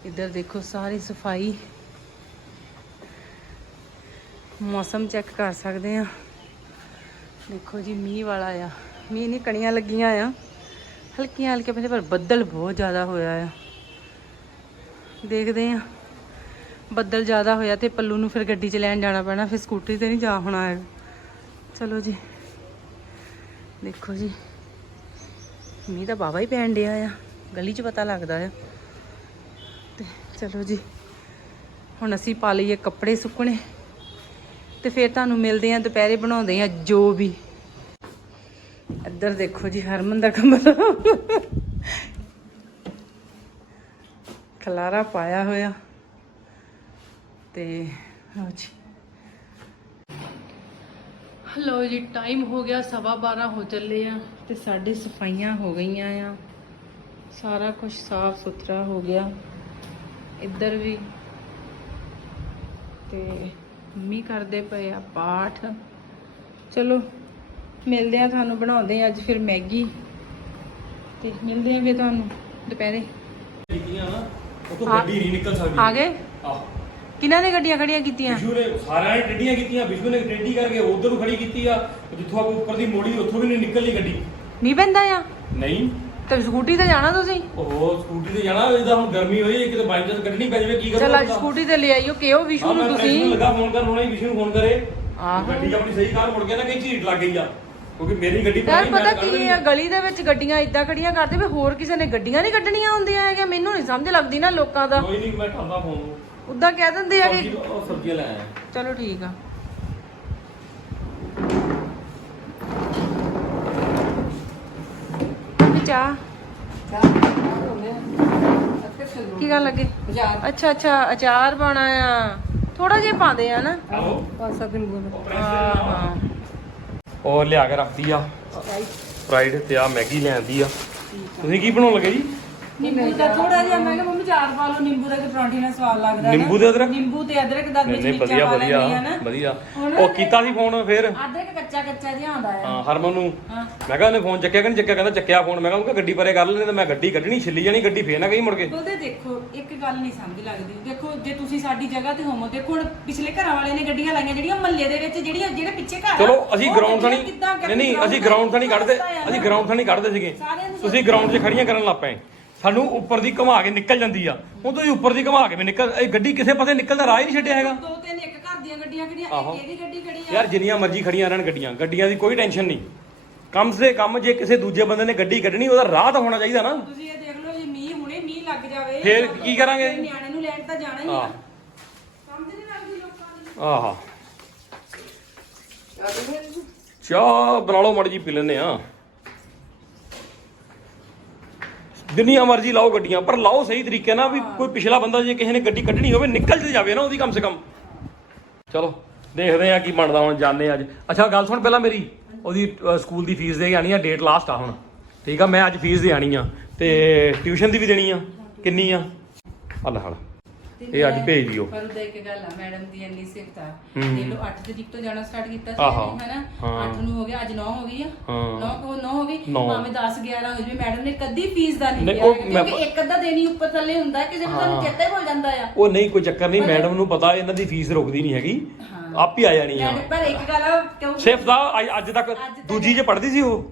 ਇੱਧਰ ਦੇਖੋ ਸਾਰੀ ਸਫ਼ਾਈ। ਮੌਸਮ ਚੈੱਕ ਕਰ ਸਕਦੇ ਆ ਦੇਖੋ ਜੀ, ਮੀਂਹ ਵਾਲਾ ਆ। ਮੀਂਹ ਨਹੀਂ, ਕਣੀਆਂ ਲੱਗੀਆਂ ਆ। ਹਲਕੀਆਂ ਹਲਕੀਆਂ ਪੈਂਦੇ ਪਰ ਬੱਦਲ ਬਹੁਤ ਜ਼ਿਆਦਾ ਹੋਇਆ ਆ। ਦੇਖਦੇ ਆ ਬੱਦਲ ਜ਼ਿਆਦਾ ਹੋਇਆ ਤੇ ਪੱਲੂ ਨੂੰ ਫਿਰ ਗੱਡੀ 'ਚ ਲੈਣ ਜਾਣਾ ਪੈਣਾ, ਫਿਰ ਸਕੂਟਰੀ ਤੇ ਨਹੀਂ ਜਾ ਹੋਣਾ ਹੈ ਚਲੋ ਜੀ। ਦੇਖੋ ਜੀ। ਮੀਂਹ ਤਾਂ ਬਾਵਾ ਹੀ ਪੈਣ ਡਿਆ ਆ। ਗਲੀ 'ਚ ਪਤਾ ਲੱਗਦਾ ਆ। ਤੇ ਚਲੋ ਜੀ। ਹੁਣ ਅਸੀਂ ਪਾ ਲਈਏ ਕੱਪੜੇ ਸੁੱਕਣੇ। ਤੇ ਫਿਰ ਤੁਹਾਨੂੰ ਮਿਲਦੇ ਆ ਦੁਪਹਿਰੇ ਬਣਾਉਂਦੇ ਆ ਜੋ ਵੀ। ਇੱਧਰ ਦੇਖੋ ਜੀ ਹਰਮਨ ਦਾ ਕਮਰਾ। ਖਲਾਰਾ ਪਾਇਆ ਹੋਇਆ। ਤੇ ਲਓ ਜੀ। ਹਲੋ ਜੀ ਟਾਈਮ ਹੋ ਗਿਆ ਸਵਾ 12 ਹੋ ਚੱਲੇ ਆ। ਤੇ ਸਾਡੇ ਸਫਾਈਆਂ ਹੋ ਗਈਆਂ ਆ। ਸਾਰਾ ਕੁਝ ਸਾਫ਼ ਸੁਥਰਾ ਹੋ ਗਿਆ। ਇੱਧਰ ਵੀ। ਤੇ ਮੰਮੀ ਕਰਦੇ ਪਏ ਆ ਪਾਠ। ਚਲੋ ਮਿਲਦੇ ਆ ਤੁਹਾਨੂੰ ਬਣਾਉਂਦੇ ਆ ਅੱਜ ਫਿਰ ਮੈਗੀ। ਤੇ ਮਿਲਦੇ ਆ ਫਿਰ ਤੁਹਾਨੂੰ ਦੁਪਹਿਰੇ। ਕੀਤੀਆਂ ਨਾ ਉਹ ਤੋਂ ਆ- ਗੱਡੀ ਨਹੀਂ ਨਿਕਲ ਸਕਦੀ। ਆ ਗਏ? ਆਹ। ਕਿਹਨਾਂ ਨੇ ਗੱਡੀਆਂ ਖੜੀਆਂ ਕੀਤੀਆਂ? ਵਿਸ਼ੂ ਨੇ ਸਾਰਿਆਂ ਨੇ ਟੇਡੀਆਂ ਕੀਤੀਆਂ ਵਿਸ਼ੂ ਨੇ ਟੇਡੀ ਕਰਕੇ ਉਧਰ ਨੂੰ ਖੜੀ ਕੀਤੀ ਆ। ਜਿੱਥੋਂ ਆਪਾਂ ਉੱਪਰ ਦੀ ਮੋੜੀ ਉੱਥੋਂ ਵੀ ਨਹੀਂ ਨਿਕਲਦੀ ਗੱਡੀ। ਮੀਂਹ ਪੈਂਦਾ ਆ? ਨਹੀਂ। ਤੇ ਸਕੂਟੀ ਤੇ ਜਾਣਾ ਤੁਸੀਂ? ਉਹ ਸਕੂਟੀ ਤੇ ਜਾਣਾ ਇਹਦਾ ਹੁਣ ਗਰਮੀ ਹੋਈ ਕਿਤੇ ਬਾਈਕ ਤੇ ਕੱਢਣੀ ਪੈ ਜਾਵੇ ਕੀ ਚਲ ਕਰੂੰਗਾ ਅੱਜ ਸਕੂਟੀ ਤੇ ਲੈ ਆਈਓ ਕਿਹੋ ਵਿਸ਼ੂ ਨੂੰ ਤੁਸੀਂ? ਲੱਗਾ ਫੋਨ ਕਰਨ ਹੁਣੇ ਵਿਸ਼ੂ ਨੂੰ ਫੋਨ ਕਰੇ। ਆਹੋ। ਗੱਡੀ ਆਪਣੀ ਸਹੀ ਕਾਰ ਮੁੜ ਕੇ ਨਾ ਕਈ ਝੀਟ ਲੱਗ ਗਈ ਆ ਕਿਉਂਕਿ ਮੇਰੀ ਗੱਡੀ ਯਾਰ ਪਤਾ ਕੀ ਆ ਗਲੀ ਦੇ ਵਿੱਚ ਗੱਡੀਆਂ ਇਦਾਂ ਖੜੀਆਂ ਕਰਦੇ ਵੀ ਹੋਰ ਕਿਸੇ ਨੇ ਗੱਡੀਆਂ ਨਹੀਂ ਕੱਢਣੀਆਂ ਹੁੰਦੀਆਂ ਹੈਗੀਆਂ ਮੈਨੂੰ ਨਹੀਂ ਸਮਝ ਲੱਗਦੀ ਨਾ ਲੋਕਾਂ ਦਾ। ਕੋਈ ਨਹੀਂ ਮੈਂ ਕਰਦਾ ਫੋਨ ਉਦਾਂ ਕਹਿ ਦਿੰਦੇ ਆ ਕਿ ਸਬਜ਼ੀ ਲੈ ਆਇਆ। ਚਲੋ ਠੀਕ ਆ। ਚਾਹ? ਕੀ ਗੱਲ ਲੱਗੇ? ਅੱਛਾ ਅੱਛਾ ਅਚਾਰ ਪਾਣਾ ਆ। ਥੋੜਾ ਜਿਹਾ ਪਾਉਂਦੇ ਆ ਨਾ? ਆਹੋ। ਪਾਸਾ ਨਿੰਬੂ ਹਾਂ ਹਾਂ। ਉਹ ਲਿਆ ਕੇ ਰੱਖਦੀ ਆ। ਫਰਾਈਡ ਤੇ ਆ ਮੈਗੀ ਲੈਂਦੀ ਆ। ਤੁਸੀਂ ਕੀ ਬਣਾਉਣ ਲੱਗੇ ਜੀ? ਨਿੰਬੂ ਦਾ ਥੋੜਾ ਜਿਹਾ ਮੈਂ ਕਿਹਾ ਮੰਮੀ ਚਾਰ ਪਾ ਲਓ ਨਿੰਬੂ ਦਾ ਕਿ ਪਰੌਂਠੀ ਨਾਲ ਸਵਾਦ ਲੱਗਦਾ ਨਾ। ਨਿੰਬੂ ਤੇ ਅਦਰਕ? ਨਿੰਬੂ ਤੇ ਅਦਰਕ ਦਾ ਨਹੀਂ ਵਿੱਚ ਨਹੀਂ ਵਧੀਆ ਵਧੀਆ ਵਧੀਆ। ਉਹ ਕੀਤਾ ਸੀ ਫੋਨ ਫਿਰ? ਅਦਰਕ ਕੱਚਾ ਕੱਚਾ ਜਿਹਾ ਆਉਂਦਾ ਆ। ਹਾਂ ਹਰਮਨ ਨੂੰ। ਮੈਂ ਕਿਹਾ ਉਹਨੇ ਫੋਨ ਚੱਕਿਆ ਕਿ ਨਹੀਂ ਚੱਕਿਆ? ਕਹਿੰਦਾ ਚੱਕਿਆ ਫੋਨ। ਮੈਂ ਕਿਹਾ ਉਹਨੂੰ ਗੱਡੀ ਪਰੇ ਕਰ ਲੈਣੇ ਤੇ ਮੈਂ ਗੱਡੀ ਕੱਢਣੀ ਛਿੱਲੀ ਜਾਣੀ ਗੱਡੀ ਫੇਰ ਨਾ ਗਈ ਮੁੜ ਕੇ। ਉਹਦੇ ਦੇਖੋ ਇੱਕ ਗੱਲ ਨਹੀਂ ਸਮਝ ਲੱਗਦੀ। ਦੇਖੋ ਜੇ ਤੁਸੀਂ ਸਾਡੀ ਜਗ੍ਹਾ ਤੇ ਹੋਵੋ ਦੇਖੋ ਹੁਣ ਪਿਛਲੇ ਘਰਾਂ ਵਾਲਿਆਂ ਨੇ ਗੱਡੀਆਂ ਲਾਈਆਂ ਜਿਹੜੀਆਂ ਮਹੱਲੇ ਦੇ ਵਿੱਚ ਜਿਹੜੀਆਂ ਜਿਹੜੇ ਪਿੱਛੇ ਘਰ ਆ, ਚਲੋ ਅਸੀਂ ਉਹ ਗਰਾਊਂਡ ਗੱਡੀਆਂ ਥਾਣੀ ਕਿੱਦਾਂ ਨਹੀਂ ਨਹੀਂ ਅਸੀਂ ਗਰਾਊਂਡ ਥਾਣੀ ਕੱਢਦੇ। ਅਸੀਂ ਗਰਾਊਂਡ ਥਾਣੀ ਕੱਢਦੇ ਸੀਗੇ। ਸਾਰਿਆਂ ਨੂੰ ਤੁਸੀਂ ਗਰਾਊਂਡ 'ਚ ਖੜੀਆਂ ਕਰਨ ਲੱਗ ਪਏ। ਸਾਨੂੰ ਉੱਪਰ ਦੀ ਘੁਮਾ ਕੇ ਨਿਕਲ ਜਾਂਦੀ ਆ। ਹੁਣ ਤੁਸੀਂ ਉੱਪਰ ਦੀ ਘੁਮਾ ਕੇ ਵੀ ਨਿਕਲ ਇਹ ਗੱਡੀ ਕਿਸੇ ਪਾਸੇ ਨਿਕਲ ਦਾ ਰਾਹ ਹੀ ਨਹੀਂ ਛੱਡਿਆ ਹੈਗਾ। ਦੋ ਤਿੰਨ ਇੱਕ ਘਰ ਦੀਆਂ ਗੱਡੀਆਂ ਖੜੀਆਂ ਆਹੋ। ਇੱਕ ਇਹਦੀ ਗੱਡੀ ਖੜੀ ਆ। ਯਾਰ ਜਿੰਨੀਆਂ ਮਰਜ਼ੀ ਖੜੀਆਂ ਰਹਿਣ ਗੱਡੀਆਂ ਗੱਡੀਆਂ ਦੀ ਕੋਈ ਟੈਨਸ਼ਨ ਨਹੀਂ। ਕਮ ਸੇ ਕਮ ਜੇ ਕਿਸੇ ਦੂਜੇ ਬੰਦੇ ਨੇ ਗੱਡੀ ਕੱਢਣੀ ਉਹਦਾ ਰਾਹ ਤਾਂ ਹੋਣਾ ਚਾਹੀਦਾ ਨਾ। ਤੁਸੀਂ ਇਹ ਦੇਖ ਲਓ ਜੇ ਮੀਂਹ ਹੁਣੇ ਮੀਂਹ ਲੱਗ ਜਾਵੇ ਫੇਰ ਕੀ ਕਰਾਂਗੇ? ਤੇ ਨਿਆਣੇ ਨੂੰ ਲੈਣ ਤਾਂ ਜਾਣਾ ਹੀ ਆ। ਆਹ। ਸਮਝ ਨਹੀਂ ਲੱਗਦੀ ਲੋਕਾਂ ਦੀ। ਆਹਾ। ਚਾਹ ਬਣਾ ਲਓ ਮੜੀ ਜੀ ਪੀ ਲੈਨੇ ਆ ਜਿੰਨੀਆਂ ਮਰਜ਼ੀ ਲਾਓ ਗੱਡੀਆਂ ਪਰ ਲਾਓ ਸਹੀ ਤਰੀਕੇ ਨਾਲ ਵੀ ਕੋਈ ਪਿਛਲਾ ਬੰਦਾ ਜੇ ਕਿਸੇ ਨੇ ਗੱਡੀ ਕੱਢਣੀ ਹੋਵੇ ਨਿਕਲ ਤੇ ਜਾਵੇ ਨਾ ਉਹਦੀ ਕਮ ਸੇ ਕਮ। ਚਲੋ ਦੇਖਦੇ ਆ ਕੀ ਬਣਦਾ ਹੁਣ ਜਾਣੇ ਅੱਜ। ਅੱਛਾ ਗੱਲ ਸੁਣ ਪਹਿਲਾਂ ਮੇਰੀ ਉਹਦੀ ਸਕੂਲ ਦੀ ਫੀਸ ਦੇ ਆਣੀ ਆ ਡੇਟ ਲਾਸਟ ਆ ਹੁਣ। ਠੀਕ ਆ ਮੈਂ ਅੱਜ ਫੀਸ ਦੇ ਆਣੀ ਆ ਤੇ ਟਿਊਸ਼ਨ ਦੀ ਵੀ ਦੇਣੀ ਆ ਕਿੰਨੀ ਆ? ਅੱਲਾ ਹਲ। ਇਹ ਅੱਜ ਭੇਜ ਦਿਓ ਪਰ ਉਹਦਾ ਇੱਕ ਗੱਲ ਆ ਮੈਡਮ ਦੀ ਇੰਨੀ ਸਿਫਤ ਆ ਹੂੰ। ਦੇ ਲੋ 8 ਤਰੀਕ ਤੋਂ ਜਾਣਾ ਸਟਾਰਟ ਕੀਤਾ ਸੀ ਹਨਾ ਹਾਂ। 8 ਨੂੰ ਹੋ ਗਿਆ ਅੱਜ 9 ਹੋ ਗਈ ਆ ਹਾਂ। 9 ਕੋ 9 ਹੋ ਗਈ। ਭਾਵੇਂ 10 11 ਹੋ ਜਵੇ ਮੈਡਮ ਨੇ ਕਦੀ ਫੀਸ ਦਾ ਨਹੀਂ ਕਿਹਾ ਕਿਉਂਕਿ ਇੱਕ ਅੱਧਾ ਦੇਣੀ ਉੱਪਰ ਥੱਲੇ ਹੁੰਦਾ ਕਿਸੇ ਨੂੰ ਤੁਹਾਨੂੰ ਚੇਤਾ ਹੀ ਭੁੱਲ ਜਾਂਦਾ ਆ ਉਹ ਨਹੀਂ ਕੋਈ ਚੱਕਰ ਨਹੀਂ ਮੈਡਮ ਨੂੰ ਪਤਾ ਇਹਨਾਂ ਦੀ ਫੀਸ ਰੁਕਦੀ ਨਹੀਂ ਹੈਗੀ। ਆਪ ਹੀ ਆ ਜਾਣੀ ਆ ਪਰ ਇੱਕ ਗੱਲ ਸਿਰਫ ਦਾ ਅੱਜ- ਤੱਕ ਦੂਜੀ 'ਚ ਪੜ੍ਹਦੀ ਸੀ ਉਹ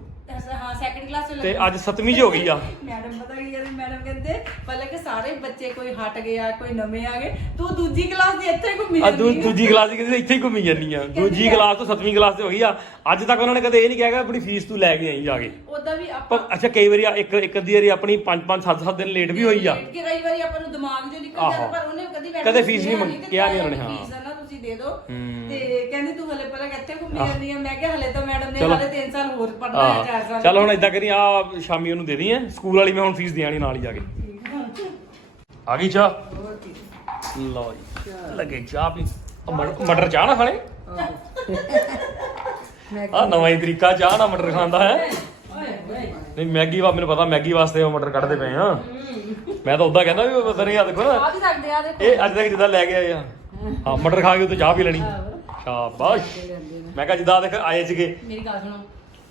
ਸੈਕੰਡ ਕਲਾਸ ਵਿੱਚ ਤੇ ਅੱਜ ਸੱਤਵੀਂ 'ਚ ਹੋ ਗਈ ਆ। ਮੈਡਮ ਪਤਾ ਕੀ ਕਹਿੰਦੇ? ਮੈਡਮ ਕਹਿੰਦੇ ਪਹਿਲਾਂ ਕਿ ਸਾਰੇ ਬੱਚੇ ਕੋਈ ਹਟ ਗਿਆ ਕੋਈ ਨਵੇਂ ਆ ਗਏ ਤੂੰ ਦੂਜੀ ਕਲਾਸ ਦੀ ਇੱਥੇ ਘੁੰਮੀ ਆ ਦੂ- ਜਾਂਦੀ ਆ। ਦੂਜੀ ਕਲਾਸ ਦੀ ਕਹਿੰਦੇ ਇੱਥੇ ਹੀ ਘੁੰਮੀ ਜਾਂਦੀ ਆ। ਦੂਜੀ ਕਲਾਸ ਤੋਂ ਸੱਤਵੀਂ ਕਲਾਸ ਤੇ ਹੋ ਗਈ ਆ। ਅੱਜ ਤੱਕ ਉਹਨਾਂ ਨੇ ਕਦੇ ਇਹ ਨਹੀਂ ਕਿਹਾ ਕਿ ਆਪਣੀ ਫੀਸ ਤੂੰ ਲੈ ਕੇ ਆਈ ਜਾ ਕੇ। ਉਹਦਾ ਵੀ ਆਪਾਂ ਪਰ ਅੱਛਾ ਕਈ ਵਾਰੀ ਆ- ਇੱਕ ਇੱਕ ਅੱਧੀ ਵਾਰੀ ਆਪਣੀ 5 5 7 7 ਦਿਨ ਲੇਟ ਵੀ ਹੋਈ ਆ। ਕਿ ਕਈ ਵਾਰੀ ਆਪਾਂ ਨੂੰ ਦਿਮਾਗ ਚੋਂ ਨਿਕਲ ਆਹੋ। ਜਾਂਦਾ ਪਰ ਉਹਨੇ ਕਦੀ ਕਦੇ ਫੀਸ ਨਹੀਂ ਮੰਗੀ- ਕਿਹਾ ਨਹੀਂ ਉਹਨਾਂ ਨੇ, ਹਾਂ। ਫੀਸ ਆ ਨਾ ਤੁਸੀਂ ਦੇ ਦਿਓ। ਤੇ ਕਹਿੰਦੀ ਤੂੰ ਹਲੇ ਪਹਿਲਾਂ ਕਿੱਥੇ ਘੁੰਮੀ ਜਾਂਦੀ ਆ। ਮੈਂ ਕਿਹਾ ਹਲੇ ਤਾਂ ਮੈਡਮ ਨੇ। ਹਾਲੇ 3 ਸਾਲ ਹੋਰ ਪੜਨਾ ਹੈ 4 ਆਹ ਸਾਲ ਚੱਲ ਹੁਣ ਇਦਾਂ ਕਰੀ ਆ ਸ਼ਾਮੀ ਉਹਨੂੰ ਦੇ ਦੀ ਐ ਸਕੂਲ ਵਾਲੀ ਮੈਂ ਹੁਣ ਫੀਸ ਦੇਣੀ ਨਾਲ ਹੀ ਜਾ ਕੇ। ਆ ਗਈ ਚਾਹ? ਲਓ ਜੀ। ਲੱਗੇ ਚਾਹ ਮਟ- ਮਟਰ ਚਾਹ ਨਾ ਖਾਣੇ? ਆ ਨਵਾਂ ਹੀ ਤਰੀਕਾ ਚਾਹ ਨਾਲ ਮਟਰ ਖਾਂਦਾ ਹੈ। ਨਹੀਂ ਮੈਗੀ ਵਾ ਮੈਨੂੰ ਪਤਾ ਮੈਗੀ ਵਾਸਤੇ ਉਹ ਮਟਰ ਕੱਢਦੇ ਪਏ ਆ। ਮੈਂ ਤਾਂ ਉਦਾਂ ਕਹਿੰਦਾ ਵੀ ਉਹ ਪਤਾ ਨਹੀਂ ਆ ਦੇਖੋ ਨਾ। ਆ ਵੀ ਸਕਦੇ ਆ ਦੇਖੋ। ਇਹ ਅੱਜ ਤੱਕ ਜਿੱਦਾਂ ਲੈ ਕੇ ਆਏ ਆ। ਹਾਂ ਮਟਰ ਖਾ ਕੇ ਉੱਤੇ ਚਾਹ ਪੀ ਲੈਣੀ। ਸ਼ਾਬਾਸ਼। ਮੈਂ ਕਿਹਾ ਜਿੱਦਾਂ ਦੇਖ ਆਏ ਸੀਗੇ। ਮੇਰੀ ਗੱਲ ਸੁਣੋ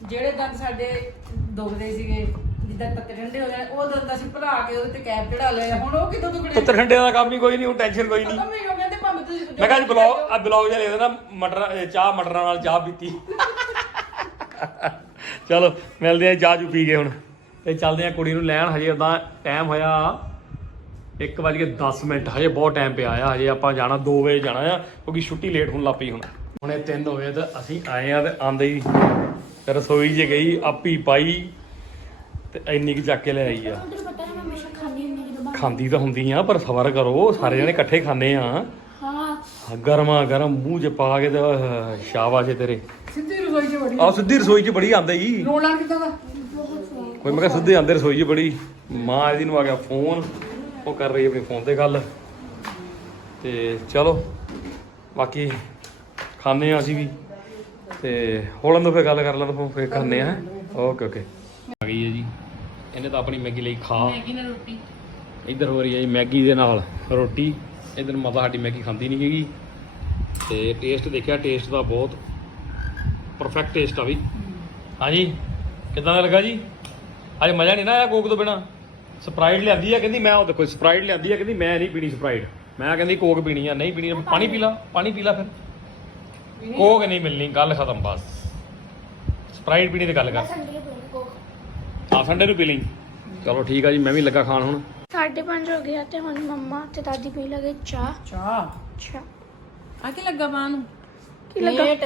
ਜਿਹੜੇ ਦੰਦ ਸਾਡੇ ਦੁਖਦੇ ਸੀਗੇ ਜਿੱਦਾਂ ਪੱਤੇ ਠੰਡੇ ਹੋ ਜਾਣ ਉਹ ਦੰਦ ਅਸੀਂ ਭਰਾ ਕੇ ਉਹਦੇ ਤੇ ਕੈਪ ਚੜਾ ਲਏ ਆ। ਹੁਣ ਉਹ ਕਿਦੋਂ ਦੁਖੜੇ ਪੁੱਤਰ ਠੰਡੇ ਦਾ ਕੰਮ ਹੀ ਕੋਈ ਨਹੀਂ ਹੁਣ ਟੈਨਸ਼ਨ ਕੋਈ ਨਹੀਂ ਪਤਾ ਮੈਨੂੰ ਕਹਿੰਦੇ ਭਾਵੇਂ ਤੁਸੀਂ ਮੈਂ ਕਿਹਾ ਅੱਜ ਬਲੌਗ ਆ ਬਲੌਗ ਜਿਹਾ ਲੈ ਦੇਣਾ ਮਟਰ ਚਾਹ ਮਟਰਾਂ ਨਾਲ ਚਾਹ ਪੀਤੀ। ਚਲੋ ਮਿਲਦੇ ਆ ਚਾਹ ਚੂ ਪੀ ਕੇ ਹੁਣ। ਤੇ ਚੱਲਦੇ ਆ ਕੁੜੀ ਨੂੰ ਲੈਣ ਹਜੇ ਉਦਾਂ ਟਾਈਮ ਹੋਇਆ 1:10 ਮਿੰਟ ਹਜੇ ਬਹੁਤ ਟਾਈਮ ਪਿਆ ਆ ਹਜੇ ਆਪਾਂ ਜਾਣਾ 2 ਵਜੇ ਜਾਣਾ ਆ ਕਿਉਂਕਿ ਛੁੱਟੀ ਲੇਟ ਹੋਣ ਲੱਪੀ ਹੁਣ। ਹੁਣੇ 3 ਹੋਏ ਤੇ ਅਸੀਂ ਆਏ ਆ ਤੇ ਆਂਦੇ ਹੀ ਰਸੋਈ 'ਚ ਗਈ ਆਪੀ ਪਾਈ ਤੇ ਇੰਨੀ ਕੁ ਚੱਕ ਕੇ ਲੈ ਆਈ ਆ। ਖਾਂਦੀ ਤਾਂ ਹੁੰਦੀ ਆ ਪਰ ਸਬਰ ਕਰੋ ਸਾਰੇ ਜਣੇ ਇਕੱਠੇ ਖਾਂਦੇ ਆ। ਹਾਂ। ਗਰਮਾ ਗਰਮ ਮੂੰਹ 'ਚ ਪਾ ਕੇ ਤੇ ਆਹ, ਸ਼ਾਬਾਸ਼ ਏ ਤੇਰੇ। ਸਿੱਧੀ ਰਸੋਈ 'ਚ ਵੜੀ ਆ ਸਿੱਧੀ ਰਸੋਈ 'ਚ ਬੜੀ ਆਂਦਾ ਹੀ। ਰੋਣਾ ਕਿੱਦਾਂ ਦਾ? ਕੋਈ ਮੈਂ ਕਿਹਾ ਸਿੱਧੇ ਆਂਦੇ ਰਸੋਈ 'ਚ ਬੜੀ। ਮਾਂ ਇਹਦੀ ਨੂੰ ਆ ਗਿਆ ਫੋਨ। ਉਹ ਕਰ ਰਹੀ ਆਪਣੀ ਫੋਨ ਤੇ ਗੱਲ। ਤੇ ਚਲੋ ਬਾਕੀ ਖਾਣੇ ਆ ਅਸੀਂ ਵੀ। ਤੇ ਹੋਲਾਂ ਤੋਂ ਫਿਰ ਗੱਲ ਕਰ ਲਾਂ ਤਾਂ ਫਿਰ ਖਾਣੇ ਆ ਓਕੇ ਓਕੇ ਆ ਗਈ ਹੈ ਜੀ। ਇਹਨੇ ਤਾਂ ਆਪਣੀ ਮੈਗੀ ਲਈ ਖਾ। ਮੈਗੀ ਨਾਲ ਰੋਟੀ। ਇੱਧਰ ਹੋ ਰਹੀ ਹੈ ਜੀ ਮੈਗੀ ਦੇ ਨਾਲ ਰੋਟੀ। ਇੱਧਰ ਮਾਤਾ ਸਾਡੀ ਮੈਗੀ ਖਾਂਦੀ ਨਹੀਂ ਹੈਗੀ। ਤੇ ਟੇਸਟ ਦੇਖਿਆ ਟੇਸਟ ਦਾ ਬਹੁਤ ਪਰਫੈਕਟ ਟੇਸਟ ਆ ਵੀ। ਹਾਂਜੀ ਕਿਦਾਂ ਦਾ ਲੱਗਾ ਜੀ? ਅੱਜ ਮਜ਼ਾ ਨਹੀਂ ਨਾ ਆਇਆ ਕੋਕ ਤੋਂ ਬਿਨਾ? ਸਪਰਾਈਟ ਲਿਆਂਦੀ ਆ ਕਹਿੰਦੀ ਮੈਂ ਉਹ ਦੇਖੋ ਸਪਰਾਈਟ ਲਿਆਂਦੀ ਆ ਕਹਿੰਦੀ ਮੈਂ ਨਹੀਂ ਪੀਣੀ ਸਪਰਾਈਟ। ਮੈਂ ਕਹਿੰਦੀ ਕੋਕ ਪੀਣੀ ਆ ਨਹੀਂ ਪੀਣੀ ਪਾਣੀ ਪੀ ਲਾ ਪਾਣੀ ਪੀ ਲਾ ਫਿਰ। ਕੋਕ ਨਹੀਂ ਮਿਲਣੀ ਗੱਲ ਖਤਮ ਬਸ। ਸਪਰਾਈਟ ਪੀਣੀ ਤੇ ਗੱਲ ਕਰ। ਕੋਕ। ਆ ਸੰਡੇ ਨੂੰ ਪੀ ਲਈ। ਚਲੋ ਠੀਕ ਆ ਜੀ ਮੈਂ ਵੀ ਲੱਗਾ ਖਾਣ ਹੁਣ। ਸਾਢੇ ਪੰਜ ਹੋ ਗਿਆ ਤੇ ਹੁਣ ਮੰਮਾ ਤੇ ਦਾਦੀ ਪੀ ਲਗੇ ਚਾਹ। ਚਾਹ? ਚਾਹ ਆ ਕੀ ਲੱਗਾ ਮਾਂ ਨੂੰ? ਕੀ ਲੱਗਾ? ਪਲੇਟ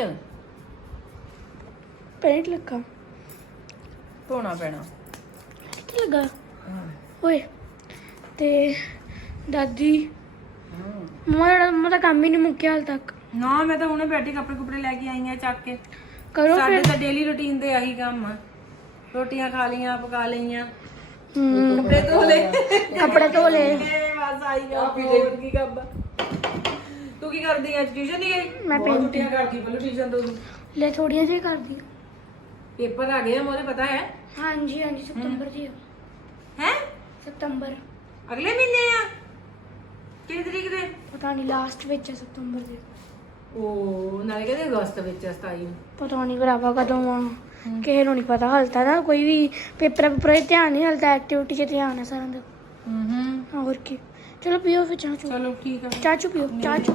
ਪੇਟ ਲੱਗਾ। ਧੋਣਾ ਪੈਣਾ। ਕੀ ਲੱਗਾ? ਓਏ ਤੇ ਦਾਦੀ ਮੰਮਾ ਦਾ ਕੰਮ ਹੀ ਨਹੀਂ ਮੁੱਕਿਆ ਹਾਲ ਤੱਕ। ਨਾ ਮੈਂ ਤਾਂ ਹੁਣੇ ਬੈਠੀ ਕੱਪੜੇ ਕੁਪੜੇ ਲੈ ਕੇ ਆਈ ਆ ਚੱਕ ਕੇ। ਕਰੋ ਸਾਡੇ ਫਿਰ। ਤਾਂ ਡੇਲੀ ਰੁਟੀਨ ਦੇ ਆਹੀ ਕੰਮ ਆ। ਰੋਟੀਆਂ ਖਾ ਲਈਆਂ ਪਕਾ ਲਈਆਂ। ਹਮ, ਕੱਪੜੇ ਧੋ ਲਏ। ਕੱਪੜੇ ਧੋ ਲਏ। ਇਹ ਬਸ ਆਈ ਗਾ ਹੋਰ ਕੀ ਕੰਮ ਆ? ਤੂੰ ਕੀ ਕਰਦੀ ਅੱਜ ਟਿਊਸ਼ਨ ਨਹੀਂ ਗਈ? ਮੈਂ ਛੁੱਟੀਆਂ ਕਰਦੀ ਬੱਲੂ ਟਿਊਸ਼ਨ ਤੋਂ। ਲੈ ਥੋੜੀਆਂ ਜਿਹੀ ਕਰਦੀ। ਪੇਪਰ ਆ ਗਏ ਆ ਮੋਰੇ ਪਤਾ ਹੈ? ਹਾਂਜੀ ਹਾਂਜੀ ਸਤੰਬਰ ਦੀ ਹੈ? ਸਤੰਬਰ। ਅਗਲੇ ਮਹੀਨੇ ਆ? ਕਿਹੜੀ ਤਰੀਕ ਦੇ? ਪਤਾ ਨਹੀਂ ਲਾਸਟ ਵਿੱਚ ਹੈ ਸਤੰਬਰ ਦੇ। ਉਹ ਨਾਲੇ ਕਹਿੰਦੇ ਅਗਸਤ ਵਿੱਚ ਆ 27 ਨੂੰ ਪਤਾ ਨਹੀਂ ਭਰਾਵਾ ਕਦੋਂ ਆ। ਕਿਸੇ ਨੂੰ ਨਹੀਂ ਪਤਾ ਹਲਤਾ ਨਾ ਕੋਈ ਵੀ ਪੇਪਰ ਪੇਪਰ ਧਿਆਨ ਨਹੀਂ ਹਲਦਾ ਐਕਟੀਵਿਟੀ 'ਚ ਧਿਆਨ ਹੈ ਸਾਰਿਆਂ ਦਾ। ਹੂੰ ਹੂੰ ਹਾਂ, ਹੋਰ ਕੀ। ਚਲੋ ਪੀਓ ਫਿਰ ਚਾਹ ਚੂ। ਚਲੋ ਠੀਕ ਆ। ਚਾਹ ਚੂ ਪੀਓ ਚਾਹ ਚੂ।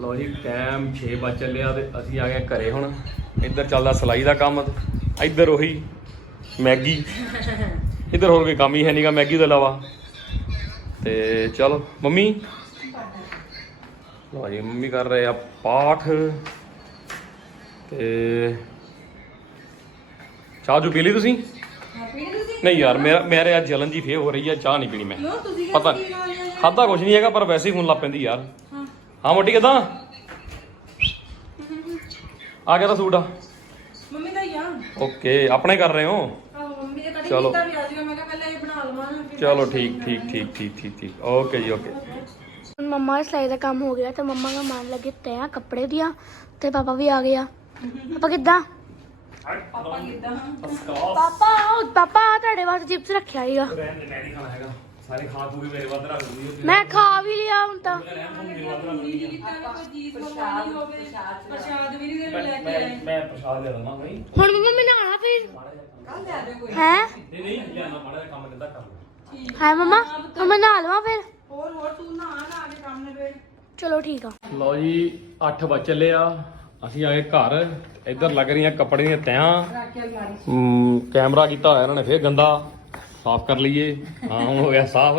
ਲਓ ਜੀ ਟਾਈਮ 6 ਵਜ ਚੱਲਿਆ ਤੇ ਅਸੀਂ ਆ ਗਏ ਘਰੇ ਹੁਣ। ਇੱਧਰ ਚੱਲਦਾ ਸਲਾਈ ਦਾ ਕੰਮ ਤੇ ਇੱਧਰ ਉਹੀ ਮੈਗੀ। ਇੱਧਰ ਹੋਰ ਕੋਈ ਕੰਮ ਹੀ ਹੈ ਨਹੀਂਗਾ ਮੈਗੀ ਤੋਂ ਇਲਾਵਾ। ਤੇ ਚਲੋ ਮੰਮੀ? ਲਓ ਜੀ ਮੰਮੀ ਕਰ ਰਹੇ ਆ ਪਾਠ। ਤੇ ਚਾਹ ਜੂ ਪੀ ਲਈ ਤੁਸੀਂ? ਨਹੀਂ ਯਾਰ ਮੇਰਾ ਮੇਰੇ ਅੱਜ ਜਲਨ ਜੀ ਫੇਰ ਹੋ ਰਹੀ ਆ ਚਾਹ ਨਹੀਂ ਪੀਣੀ ਮੈਂ। ਪਤਾ ਖਾਦਾ ਕੁਝ ਨਹੀਂ ਹੈਗਾ ਪਰ ਵੈਸੇ ਹੀ ਹੁਣ ਲੱਗ ਪੈਂਦੀ ਯਾਰ। ਹਾਂ। ਮੋਟੀ ਕਿਦਾਂ? ਆ ਗਿਆ ਤਾਂ ਸੂਟ। ਆ ਮੰਮੀ ਦਾ ਆ। ਓਕੇ ਆਪਣੇ ਕਰ ਰਹੇ ਹੋ? ਮੰਮੀ ਦੇ ਕੜੀ ਚਲੋ। ਕੀਤਾ ਵੀ ਆ ਜਾਊਗਾ। ਮੈਂ ਕਿਹਾ ਪਹਿਲਾਂ ਇਹ ਬਣਾ ਲਵਾਂ ਫਿਰ ਚਲੋ ਠੀਕ ਠੀਕ ਠੀਕ ਠੀਕ ਠੀਕ ਠੀਕ। ਓਕੇ ਜੀ ਓਕੇ ਹੁਣ ਮੰਮਾ ਦਾ ਸਿਲਾਈ ਦਾ ਕੰਮ ਹੋ ਗਿਆ ਤੇ ਮੰਮਾ ਦਾ ਮਾਨ ਲੱਗੇ ਤੈਆਂ ਕੱਪੜੇ ਦੀਆਂ ਤੇ ਪਾਪਾ ਵੀ ਆ ਗਿਆ ਪਾਪਾ ਕਿੱਦਾਂ? ਪਾਪਾ ਕਿਦਾਂ? ਪਾਪਾ ਉਹ ਪਾਪਾ ਆਹ ਤੁਹਾਡੇ ਵਾਸਤੇ ਚਿਪਸ ਰੱਖਿਆ ਹੀਗਾ ਮੈਂ ਨਹੀਂ ਖਾਣਾ ਹੈਗਾ। ਸਾਰੇ ਖਾ ਖੂ ਕੇ ਮੇਰੇ ਵੱਧ ਰੱਖ ਦੂਗੀ ਮੈਂ ਖਾ ਵੀ ਲਿਆ ਹੁਣ ਤਾਂ। ਪ੍ਰਸ਼ਾਦ ਹੋਵੇ ਪ੍ਰਸ਼ਾਦ ਵੀ ਨਹੀਂ ਦੇ ਲੈ ਕੇ ਆਏ। ਮੈਂ ਪ੍ਰਸ਼ਾਦ ਲੈ ਦਵਾਂ ਭਾਈ ਹੁਣ ਮੰਮਾ ਮੈਂ ਨਹਾਣਾ ਫਿਰ। ਹੈ? ਨਹੀਂ ਨਹੀਂ ਲਿਆਣਾ ਮਾੜਾ ਜਿਹਾ ਕੰਮ ਕਿੱਦਾਂ ਕਰ ਲਓ ਹੈ ਮੰਮਾ ਹੁਣ ਮੈਂ ਨਹਾ ਲਵਾਂ ਫਿਰ। ਹੋਰ ਹੋਰ ਤੂੰ ਨਾ ਨਾ ਕੇ ਕੰਮ ਨੇ ਚਲੋ ਠੀਕ ਆ। ਲਓ ਜੀ 8 ਵਜ ਚੱਲੇ ਆ। ਅਸੀਂ ਆ ਗਏ ਘਰ। ਇੱਧਰ ਲੱਗ ਰਹੀਆਂ ਕੱਪੜੇ ਦੀਆਂ ਤੈਆਂ ਰੱਖ ਕੇ ਅਲਮਾਰੀ ਹਮ, ਕੈਮਰਾ ਕੀਤਾ ਹੋਇਆ ਇਹਨਾਂ ਨੇ ਫੇਰ ਗੰਦਾ। ਸਾਫ਼ ਕਰ ਲਈਏ। ਹਾਂ ਹੁਣ ਹੋ ਗਿਆ ਸਾਫ਼।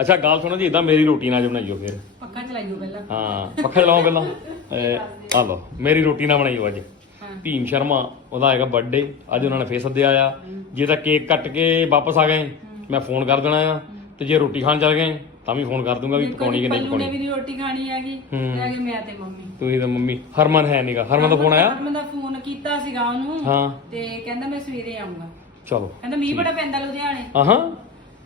ਅੱਛਾ ਗੱਲ ਸੁਣੋ ਜੀ ਇਦਾਂ ਮੇਰੀ ਰੋਟੀ ਨਾ ਬਣਾਈਓ ਫਿਰ। ਪੱਕਾ ਚਲਾਈਓ ਪਹਿਲਾਂ। ਹਾਂ ਪੱਖਾ ਚਲਾਓ ਪਹਿਲਾਂ। ਇਹ, ਆ ਲਓ ਮੇਰੀ ਰੋਟੀ ਨਾ ਬਣਾਈਓ ਅੱਜ। ਭੀਮ ਸ਼ਰਮਾ ਉਹਦਾ ਹੈਗਾ ਬਰਥਡੇ ਅੱਜ ਉਹਨਾਂ ਨੇ ਫੇਰ ਸੱਦਿਆ ਆ। ਜੇ ਤਾਂ ਕੇਕ ਕੱਟ ਕੇ ਵਾਪਸ ਆ ਗਏ ਮੈਂ ਫੋਨ ਕਰ ਦੇਣਾ ਆ। ਤੇ ਜੇ ਰੋਟੀ ਖਾਣ ਚੱਲ ਗਏ ਤਾਂ ਵੀ ਫੋਨ ਕਰ ਦੂੰਗਾ ਵੀ ਪਕਾਉਣੀ ਕਿ ਨਹੀਂ ਪਕਾਉਣੀ। ਵੀ ਨਹੀਂ ਰੋਟੀ ਖਾਣੀ ਹੈਗੀ ਹੂੰ। ਰਹਿ ਗਏ ਮੈਂ ਤੇ ਮੰਮੀ। ਤੁਸੀਂ ਤਾਂ ਮੰਮੀ ਹਰਮਨ ਹੈ ਨੀਗਾ। ਹਰਮਨ ਦਾ ਫੋਨ ਆਇਆ? ਹਰਮਨ ਦਾ ਫੋਨ ਕੀਤਾ ਸੀਗਾ ਉਹਨੂੰ ਹਾਂ। ਤੇ ਕਹਿੰਦਾ ਮੈਂ ਸਵੇਰੇ ਆਉਂਗਾ ਚਲੋ ਕਹਿੰਦਾ ਮੀਂਹ ਬੜਾ ਪੈਂਦਾ ਲੁਧਿਆਣੇ। ਆਹਾਂ।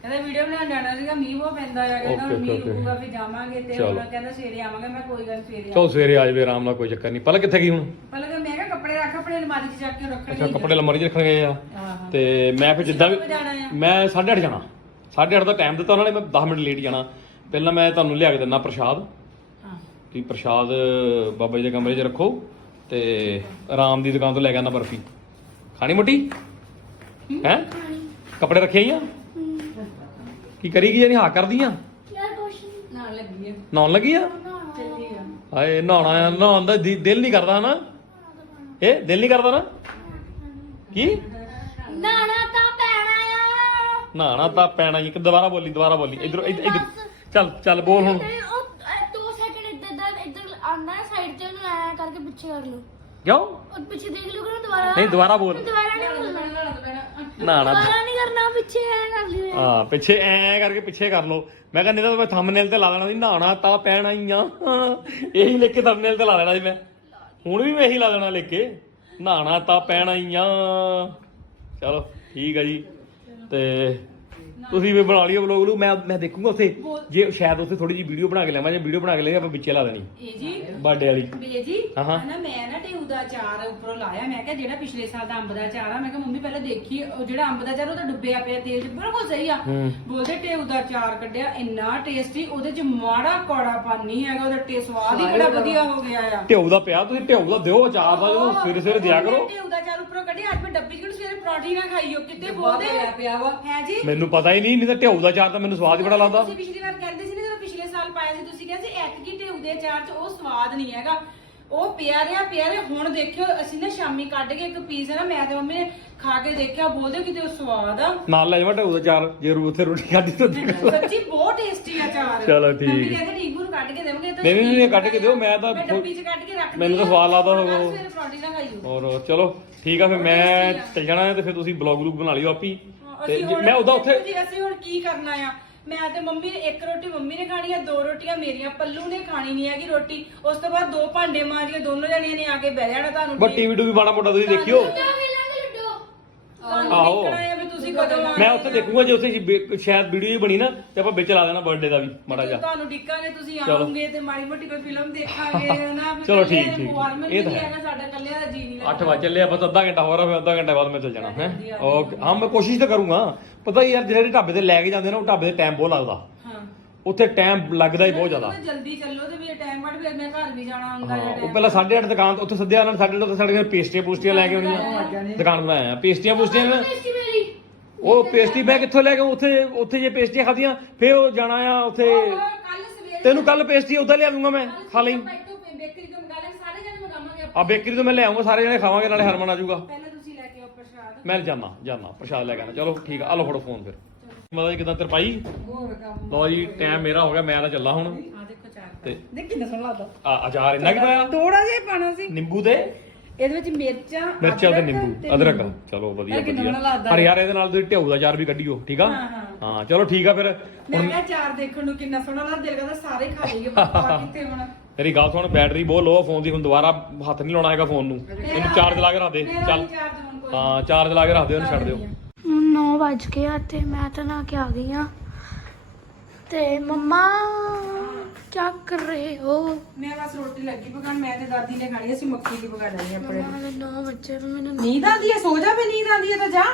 ਕਹਿੰਦਾ ਵੀਡੀਓ ਬਣਾਉਣ ਜਾਣਾ ਸੀਗਾ ਮੀਂਹ ਬਹੁਤ ਪੈਂਦਾ ਆ। ਕਹਿੰਦਾ ਹੁਣ ਮੀਂਹ. ਰੁਕੂਗਾ ਫਿਰ ਜਾਵਾਂਗੇ ਤੇ। ਹੁਣ ਕਹਿੰਦਾ ਸਵੇਰੇ ਆਵਾਂਗੇ ਮੈਂ ਕੋਈ ਗੱਲ ਸਵੇਰੇ ਚਲੋ ਸਵੇਰੇ ਆ ਜਾਵੇ ਆਰਾਮ ਨਾਲ ਕੋਈ ਚੱਕਰ ਨਹੀਂ ਪਹਿਲਾਂ ਕਿੱਥੇ ਗਈ ਹੁਣ? ਪਹਿਲਾਂ ਤਾਂ ਮੈਂ ਕੱਪੜੇ ਰੱਖ ਆਪਣੇ ਅਲਮਾਰੀ 'ਚ ਜਾ ਕੇ ਰੱਖਣੇ ਅੱਛਾ ਕੱਪੜੇ ਲੰਮਰੀ 'ਚ ਰੱਖਣ ਗਏ ਆ। ਤੇ ਮੈਂ ਫਿਰ ਜਿੱਦਾਂ ਵੀ ਕਦੋਂ ਜਾਣਾ ਆ? ਮੈਂ 8:30 ਜਾਣਾ। 8:30 ਦਾ ਟਾਈਮ ਦਿੱਤਾ ਉਹਨਾਂ ਨੇ ਮੈਂ 10 ਮਿੰਟ ਲੇਟ ਜਾਣਾ। ਪਹਿਲਾਂ ਮੈਂ ਤੁਹਾਨੂੰ ਲਿਆ ਕੇ ਦਿੰਦਾ ਪ੍ਰਸ਼ਾਦ। ਹਾਂ। ਤੁਸੀਂ ਪ੍ਰਸ਼ਾਦ ਬਾਬਾ ਜੀ ਦੇ ਕਮਰੇ 'ਚ ਰੱਖੋ ਤੇ ਆਰਾਮ ਦੀ ਦੁਕਾਨ ਤੋਂ ਲੈ ਕੇ ਆਣਾ ਬਰਫੀ। ਖਾਣੀ ਮੋਟੀ? ਹੈ ਕੱਪੜੇ ਰੱਖੇ ਹੀ। ਆ ਕੀ ਕਰੀ ਗਈ ਜਾਨੀ ਹਾਂ ਕਰਦੀ ਆ? ਨਾਲ ਲੱਗੀ ਹੈ ਨਹਾਉਣ ਲੱਗੀ ਆ? ਚੱਲੀ ਆ। ਹਾਏ ਨਹਾਉਣਾ ਆ ਨਹਾਉਣ ਦਾ ਦਿ- ਦਿਲ ਨਹੀਂ ਕਰਦਾ ਨਾ ਇਹ ਦਿਲ ਨਹੀਂ ਕਰਦਾ ਨਾ? ਕੀ? ਨਾਣਾ ਤਾਂ ਪੈਣਾ ਆ। ਨਹਾਣਾ ਤਾਂ ਪੈਣਾ ਹੀ ਇੱਕ ਦੁਬਾਰਾ ਬੋਲੀ ਦੁਬਾਰਾ ਬੋਲੀ। ਇਧਰ ਇਧਰ। ਚੱਲ ਚੱਲ ਬੋਲ ਹੁਣ। ਤੇ ਉਹ ਅ, ਦੋ ਸੈਕਿੰਡ ਇੱਧਰ ਇੱਧਰ ਇੱਧਰ ਆਉਂਦਾ ਹੈ ਸਾਈਡ ਤੇ ਉਹਨੂੰ ਐ ਕਰਕੇ ਪਿੱਛੇ ਕਰ ਲਓ। ਕਿਉਂ? ਉਹ ਪਿੱਛੇ ਦੇਖ ਲਿਓ ਕਿ ਦੁਬਾਰਾ ਨਹੀਂ ਦੁਬਾਰਾ ਬੋਲ। ਦੁਬਾਰਾ ਨਹੀਂ ਬੋਲਣਾ। ਨਹਾਣਾ ਦੁਬਾਰਾ ਨਹੀਂ ਕਰਨਾ ਪਿੱਛੇ ਐ ਕਰ ਲਿਓ। ਹਾਂ ਪਿੱਛੇ ਐ ਕਰਕੇ ਪਿੱਛੇ ਕਰ ਲੋ ਮੈਂ ਕਹਿੰਦਾ ਨਹੀਂ ਤਾਂ ਮੈਂ ਥੰਬਨੇਲ ਤੇ ਲਾ ਦੇਣਾ ਸੀ। ਨਹਾਣਾ ਤਾਂ ਪੈਣਾ ਹੀ ਆ। ਇਹੀ ਲਿਖ ਕੇ ਥੰਬਨੇਲ ਤੇ ਲਾ ਦੇਣਾ ਸੀ ਮੈਂ। ਹੁਣ ਵੀ ਮੈਂ ਇਹੀ ਲਾ ਦੇਣਾ ਲਿਖ ਕੇ। ਨਹਾਣਾ ਤਾਂ ਪੈਣਾ ਹੀ ਆ। ਚਲੋ ਠੀਕ ਆ ਜੀ। ਤੇ ਤੁਸੀਂ ਵੀ ਬਣਾ ਲਿਓ ਵਲੋਗ ਨੂੰ। ਮੈਂ ਮੈਂ ਦੇਖੂੰਗਾ ਉੱਥੇ। ਜੇ ਸ਼ਾਇਦ ਉੱਥੇ ਥੋੜੀ ਜੀ ਵੀਡੀਓ ਬਣਾ ਕੇ ਲੈਵਾਂ ਜੇ ਵੀਡੀਓ ਬਣਾ ਕੇ ਲੈ ਆਪਾਂ ਵਿੱਚੇ ਲਾ ਦੇਣੀ। ਇਹ ਜੀ ਬਰਥਡੇ ਵਾਲੀ। ਬੇ ਜੀ ਹਾਂ, ਹਾਂ। ਮੈਂ ਨਾ ਟੇਊ ਦਾ ਅਚਾਰ ਉੱਪਰੋਂ ਲਾਇਆ। ਮੈਂ ਕਿਹਾ ਜਿਹੜਾ ਪਿਛਲੇ ਸਾਲ ਦਾ ਅੰਬ ਦਾ ਅਚਾਰ ਆ ਮੈਂ ਕਿਹਾ ਮੰਮੀ ਪਹਿਲਾਂ ਦੇਖੀ ਉਹ ਜਿਹੜਾ ਅੰਬ ਦਾ ਅਚਾਰ ਉਹ ਤਾਂ ਡੁੱਬਿਆ ਪਿਆ ਤੇਲ 'ਚ। ਬਿਲਕੁਲ ਸਹੀ ਆ। ਬੋਲਦੇ ਟੇਊ ਦਾ ਅਚਾਰ ਕੱਢਿਆ ਇੰਨਾ ਟੇਸਟੀ ਉਹਦੇ 'ਚ ਮਾੜਾ ਕੌੜਾ ਪਾਣੀ ਹੈਗਾ ਉਹਦਾ ਟੇਸਟ ਸਵਾਦ ਹੀ ਬੜਾ ਵਧੀਆ ਹੋ ਗਿਆ ਆ। ਢਿਓ ਦਾ ਪਿਆ ਤੁਸੀਂ ਢਿਓ ਦਾ ਦਿਓ ਅਚਾਰ ਦਾ ਜਦੋਂ ਸਵੇਰੇ ਸਵੇਰੇ ਦਿਆ ਕਰੋ। ਟੇਊ ਦਾ ਅਚਾਰ ਉੱਪਰੋਂ ਕੱਢਿਆ ਅੱਜ ਮੈਂ ਡੱਬੀ 'ਚ ਕਿਹਨੂੰ ਸਵੇਰੇ ਪਰੌਂਠੀ ਨਾ ਖਾਈਓ ਕਿਤੇ ਬੋਲਦੇ? ਪਿਆ ਵਾ। ਹੈ ਜੀ? ਮੈਨੂੰ ਪਤਾ ਹੀ ਨਹੀਂ ਨਹੀਂ ਤਾਂ ਢਿਓ ਦਾ ਅਚਾਰ ਤਾਂ ਮੈਨੂੰ ਸਵਾਦ ਹੀ ਬੜਾ ਲੱਗਦਾ। ਤੁਸੀਂ ਪਿਛਲੀ ਵਾਰ ਕਹਿੰਦੇ ਸੀ ਨਾ ਜਦੋਂ ਪਿਛਲੇ ਸਾਲ ਪਾਇਆ ਸੀ ਤੁਸੀਂ ਕਹਿੰਦੇ ਸੀ ਐਤਕੀ ਢੇਊ ਦੇ ਅਚਾਰ 'ਚ ਉਹ ਸਵਾਦ ਨਹੀਂ ਹੈਗਾ। ਉਹ ਪਿਆ ਰਿਹਾ ਪਿਆ ਰਿਹਾ ਹੁਣ ਦੇਖਿਓ ਅਸੀਂ ਨਾ ਸ਼ਾਮੀ ਕੱਢ ਕੇ ਇੱਕ ਪੀਸ ਨਾ ਮੈਂ ਤੇ ਮੰਮੀ ਨੇ ਖਾ ਕੇ ਦੇਖਿਆ ਬੋਲਦੇ ਕਿਤੇ ਉਹ ਸਵਾਦ ਆ ਨਾਲ ਲੈ ਜਾਵਾਂ ਢਿਓ ਦਾ ਅਚਾਰ ਜੇ ਰੂ ਉੱਥੇ ਰੋਟੀ ਖਾਦੀ ਤਾਂ ਦਿਓ। ਸੱਚੀ ਬਹੁਤ ਟੇਸਟੀ ਆ ਅਚਾਰ ਚਲੋ ਠੀਕ। ਮੰਮੀ ਕਹਿੰਦੇ ਨੂੰ ਕੱਢ ਕੇ ਦੇਵਾਂਗੇ ਤਾਂ ਨਹੀਂ, ਨਹੀਂ, ਨਹੀਂ, ਕੱਢ ਕੇ ਦਿਓ, ਮੈਂ ਤਾਂ ਮੈਂ ਡੱਬੀ 'ਚ ਕੱਢ ਕੇ ਰੱਖ ਮੈਨੂੰ ਤਾਂ ਸਵਾਦ ਲੱਗਦਾ ਕੱਲ੍ਹ ਉਹ। ਸਵੇਰੇ ਪਰੌਂਠੀ ਖਾਈਓ ਔਰ ਚਲੋ ਠੀਕ ਆ ਫਿਰ ਮੈਂ ਚੱਲ ਜਾਣਾ ਤੇ ਫਿਰ ਤੁਸੀਂ ਬਲੌਗ ਬਲੂਗ ਬਣਾ ਲਿਓ ਆਪੀ ਤੇ ਜੇ- ਮੈਂ ਉਹਦਾ ਉੱਥੇ ਜੀ ਅਸੀਂ ਹੁਣ ਕੀ ਕਰਨਾ ਆ ਮੈਂ ਤੇ ਮੰਮੀ ਨੇ ਇੱਕ ਰੋਟੀ ਮੰਮੀ ਨੇ ਖਾਣੀ ਆ ਦੋ ਰੋਟੀਆਂ ਮੇਰੀਆਂ ਪੱਲੂ ਨੇ ਖਾਣੀ ਨਹੀਂ ਹੈਗੀ ਰੋਟੀ। ਉਸ ਤੋਂ ਬਾਅਦ ਦੋ ਭਾਂਡੇ ਮਾਂਜ ਕੇ ਦੋਨੋਂ ਜਣੀਆਂ ਨੇ ਆ ਕੇ ਬਹਿ ਜਾਣਾ ਤੁਹਾਨੂੰ ਬਸ ਟੀਵੀ ਟੂਵੀ ਬਾਣਾ ਮੋਟਾ ਤੁਸੀਂ ਦੇਖਿਓ। ਵੀ ਤੁਸੀਂ ਕਦੋਂ ਆਉਣਾ ਮੈਂ ਉੱਥੇ ਦੇਖੂੰਗਾ ਜੇ ਉੱਥੇ ਸ਼ਾਇਦ ਵੀਡੀਓ ਹੀ ਬਣੀ ਨਾ ਤੇ ਆਪਾਂ ਵਿੱਚ ਲਾ ਦੇਣਾ ਬਰਥਡੇ ਦਾ ਵੀ ਮਾੜਾ ਜਿਹਾ। ਤੁਹਾਨੂੰ ਡਿੱਕਾ ਨੇ ਤੁਸੀਂ ਚਲੋ। ਆਉਂਗੇ ਤੇ ਮਾੜੀ ਮੋਟੀ ਕੋਈ ਫਿਲਮ ਦੇਖਾਂਗੇ ਨਾ ਵੀ ਚਲੋ ਇਕੱਲੇ ਠੀਕ, ਠੀਕ। ਇਹ ਤਾਂ ਵੀ ਹੈ। ਸਾਡਾ ਕੱਲਿਆਂ ਦਾ ਜੀ ਨਹੀਂ 8 ਵਜੇ ਚੱਲੇ ਆ ਬਸ ਅੱਧਾ ਘੰਟਾ ਹੋਰ ਆ ਫਿਰ ਅੱਧਾ ਘੰਟਾ ਬਾਅਦ ਮੈਂ ਚੱਲ ਜਾਣਾ ਹੈ? ਓਕੇ ਹਾਂ ਮੈਂ ਕੋਸ਼ਿਸ਼ ਤਾਂ ਕਰੂੰਗਾ। ਪਤਾ ਹੀ ਯਾਰ ਜਿਹੜੇ ਢਾਬੇ ਤੇ ਲੈ ਕੇ ਜਾਂਦੇ ਨੇ ਉਹ ਢਾਬੇ ਤੇ ਟਾਈਮ ਬਹੁਤ ਲੱਗਦਾ। ਉੱਥੇ ਟਾਈਮ ਲੱਗਦਾ ਹੀ ਬਹੁਤ ਜ਼ਿਆਦਾ। ਜਲਦੀ ਚੱਲੋ ਤੇ ਵੀ ਟਾਈਮ ਕੱਢ ਫਿਰ ਮੈਂ ਘਰ ਵੀ ਜਾਣਾ ਹੁੰਦਾ ਹਾਂ ਉਹ ਪਹਿਲਾਂ 8:30 ਦੁਕਾਨ ਤੋਂ ਉੱਥੇ ਸੱਦਿਆ ਉਹਨਾਂ ਨੇ 8:30 ਤੋਂ ਸਾਡੇ ਕੋਲ ਪੇਸਟੀਆਂ ਪੂਸਟੀਆਂ ਲੈ ਕੇ ਆਉਣੀਆਂ ਦੁਕਾਨ ਤੋਂ ਆਇਆ ਪੇਸਟੀਆਂ ਪੂਸਟੀਆਂ ਨਾ ਉਹ ਪੇਸਟੀ ਮੈਂ ਕਿੱਥੋਂ ਲੈ ਕੇ? ਉੱਥੇ ਉੱਥੇ ਜੇ ਪੇਸਟੀਆਂ ਖਾਧੀਆਂ ਫੇਰ ਉਹ ਜਾਣਾ ਆ ਉੱਥੇ। ਕੱਲ ਸਵੇਰੇ ਤੈਨੂੰ ਕੱਲ ਪੇਸਟੀ ਉਧਰ ਲਿਆ ਦੂੰਗਾ ਮੈਂ ਖਾ ਲਈ। ਬੇਕਰੀ ਤੋਂ ਮੰਗਾ ਲਾਂਗੇ ਸਾਰੇ ਜਣੇ ਮੰਗਾਵਾਂਗੇ ਆ ਬੇਕਰੀ ਤੋਂ ਮੈਂ ਲੈ ਆਉਂਗਾ ਸਾਰੇ ਜਣੇ ਖਾਵਾਂਗੇ ਨਾਲੇ ਹਰਮਨ ਆ ਜਾਊਗਾ। ਪਹਿਲਾਂ ਤੁਸੀਂ ਲੈ ਕੇ ਆਓ ਪ੍ਰਸ਼ਾਦ। ਮੈਂ ਜਾਣਾ ਜਾਣਾ ਪ੍ਰਸ਼ਾਦ ਲੈ ਕੇ ਆਣਾ ਚਲੋ ਠੀਕ ਆ ਆ ਲਓ ਫੜੋ ਫੋਨ ਫਿਰ। ਮਤਲਬ ਜੀ ਕਿਦਾਂ ਤਰਪਾਈ? ਲਓ ਜੀ ਟਾਈਮ ਮੇਰਾ ਹੋ ਗਿਆ ਮੈਂ ਤਾਂ ਚੱਲਾ ਹੁਣ। ਆ ਦੇਖੋ ਚਾਰ ਤੇ ਦੇਖ ਕਿੰਨਾ ਸੋਹਣਾ ਲੱਗਦਾ। ਆ ਅਚਾਰ ਇੰਨਾ ਕਿ ਪਾਇਆ ਥੋੜਾ ਜਿਹਾ ਹੀ ਪਾਣਾ ਸੀ। ਨਿੰਬੂ ਤੇ ਇਹਦੇ ਵਿੱਚ ਮਿਰਚਾਂ ਮਿਰਚਾਂ ਤੇ ਨਿੰਬੂ ਅਦਰਕ। ਚਲੋ ਵਧੀਆ ਵਧੀਆ। ਪਰ ਯਾਰ ਇਹਦੇ ਨਾਲ ਤੁਸੀਂ ਢਿਓ ਦਾ ਅਚਾਰ ਵੀ ਕੱਢਿਓ ਠੀਕ ਆ? ਹਾਂ, ਚਲੋ ਠੀਕ ਆ ਫਿਰ। ਮੈਂ ਕਿਹਾ ਚਾਰ ਦੇਖਣ ਨੂੰ ਕਿੰਨਾ ਸੋਹਣਾ ਲੱਗਦਾ ਦਿਲ ਕਰਦਾ ਸਾਰੇ ਖਾ ਲਈਏ ਪਾ ਕਿੱਥੇ ਹੁਣ। ਤੇਰੀ ਗੱਲ ਸੁਣ ਬੈਟਰੀ ਬਹੁਤ ਲੋ ਆ ਫੋਨ ਦੀ ਹੁਣ ਦੁਬਾਰਾ ਹੱਥ ਨਹੀਂ ਲਾਉਣਾ ਹੈਗਾ ਫੋਨ ਨੂੰ। ਇਹਨੂੰ ਚਾਰਜ ਲਾ ਕੇ ਰੱਖ ਦੇ ਚੱਲ। ਹਾਂ ਚਾਰਜ ਲਾ ਕੇ ਰੱਖ ਦੇ ਉਹਨੂੰ ਛੱਡ ਦਿਓ। ਹੁਣ 9 ਵੱਜ ਗਏ ਆ ਤੇ ਮੈਂ ਤਾਂ ਨਾ ਕੇ ਆ ਗਈ ਆ। ਤੇ ਮੰਮਾ ਕੀ ਕਰ ਰਹੇ ਹੋ? ਮੈਂ ਬਸ ਰੋਟੀ ਲੱਗੀ ਪਕਾਉਣ ਮੈਂ ਤੇ ਦਾਦੀ ਨੇ ਖਾਣੀ ਅਸੀਂ ਮੱਕੀ ਦੀ ਪਕਾ ਲੈਣੀ ਆਪਣੇ। ਮੰਮਾ ਨੇ 9 ਵਜੇ ਵੀ ਮੈਨੂੰ ਨੀਂਦ ਆਂਦੀ ਹੈ ਸੋ ਜਾ ਫੇ ਨੀਂਦ ਆਂਦੀ ਹੈ ਤਾਂ ਜਾ।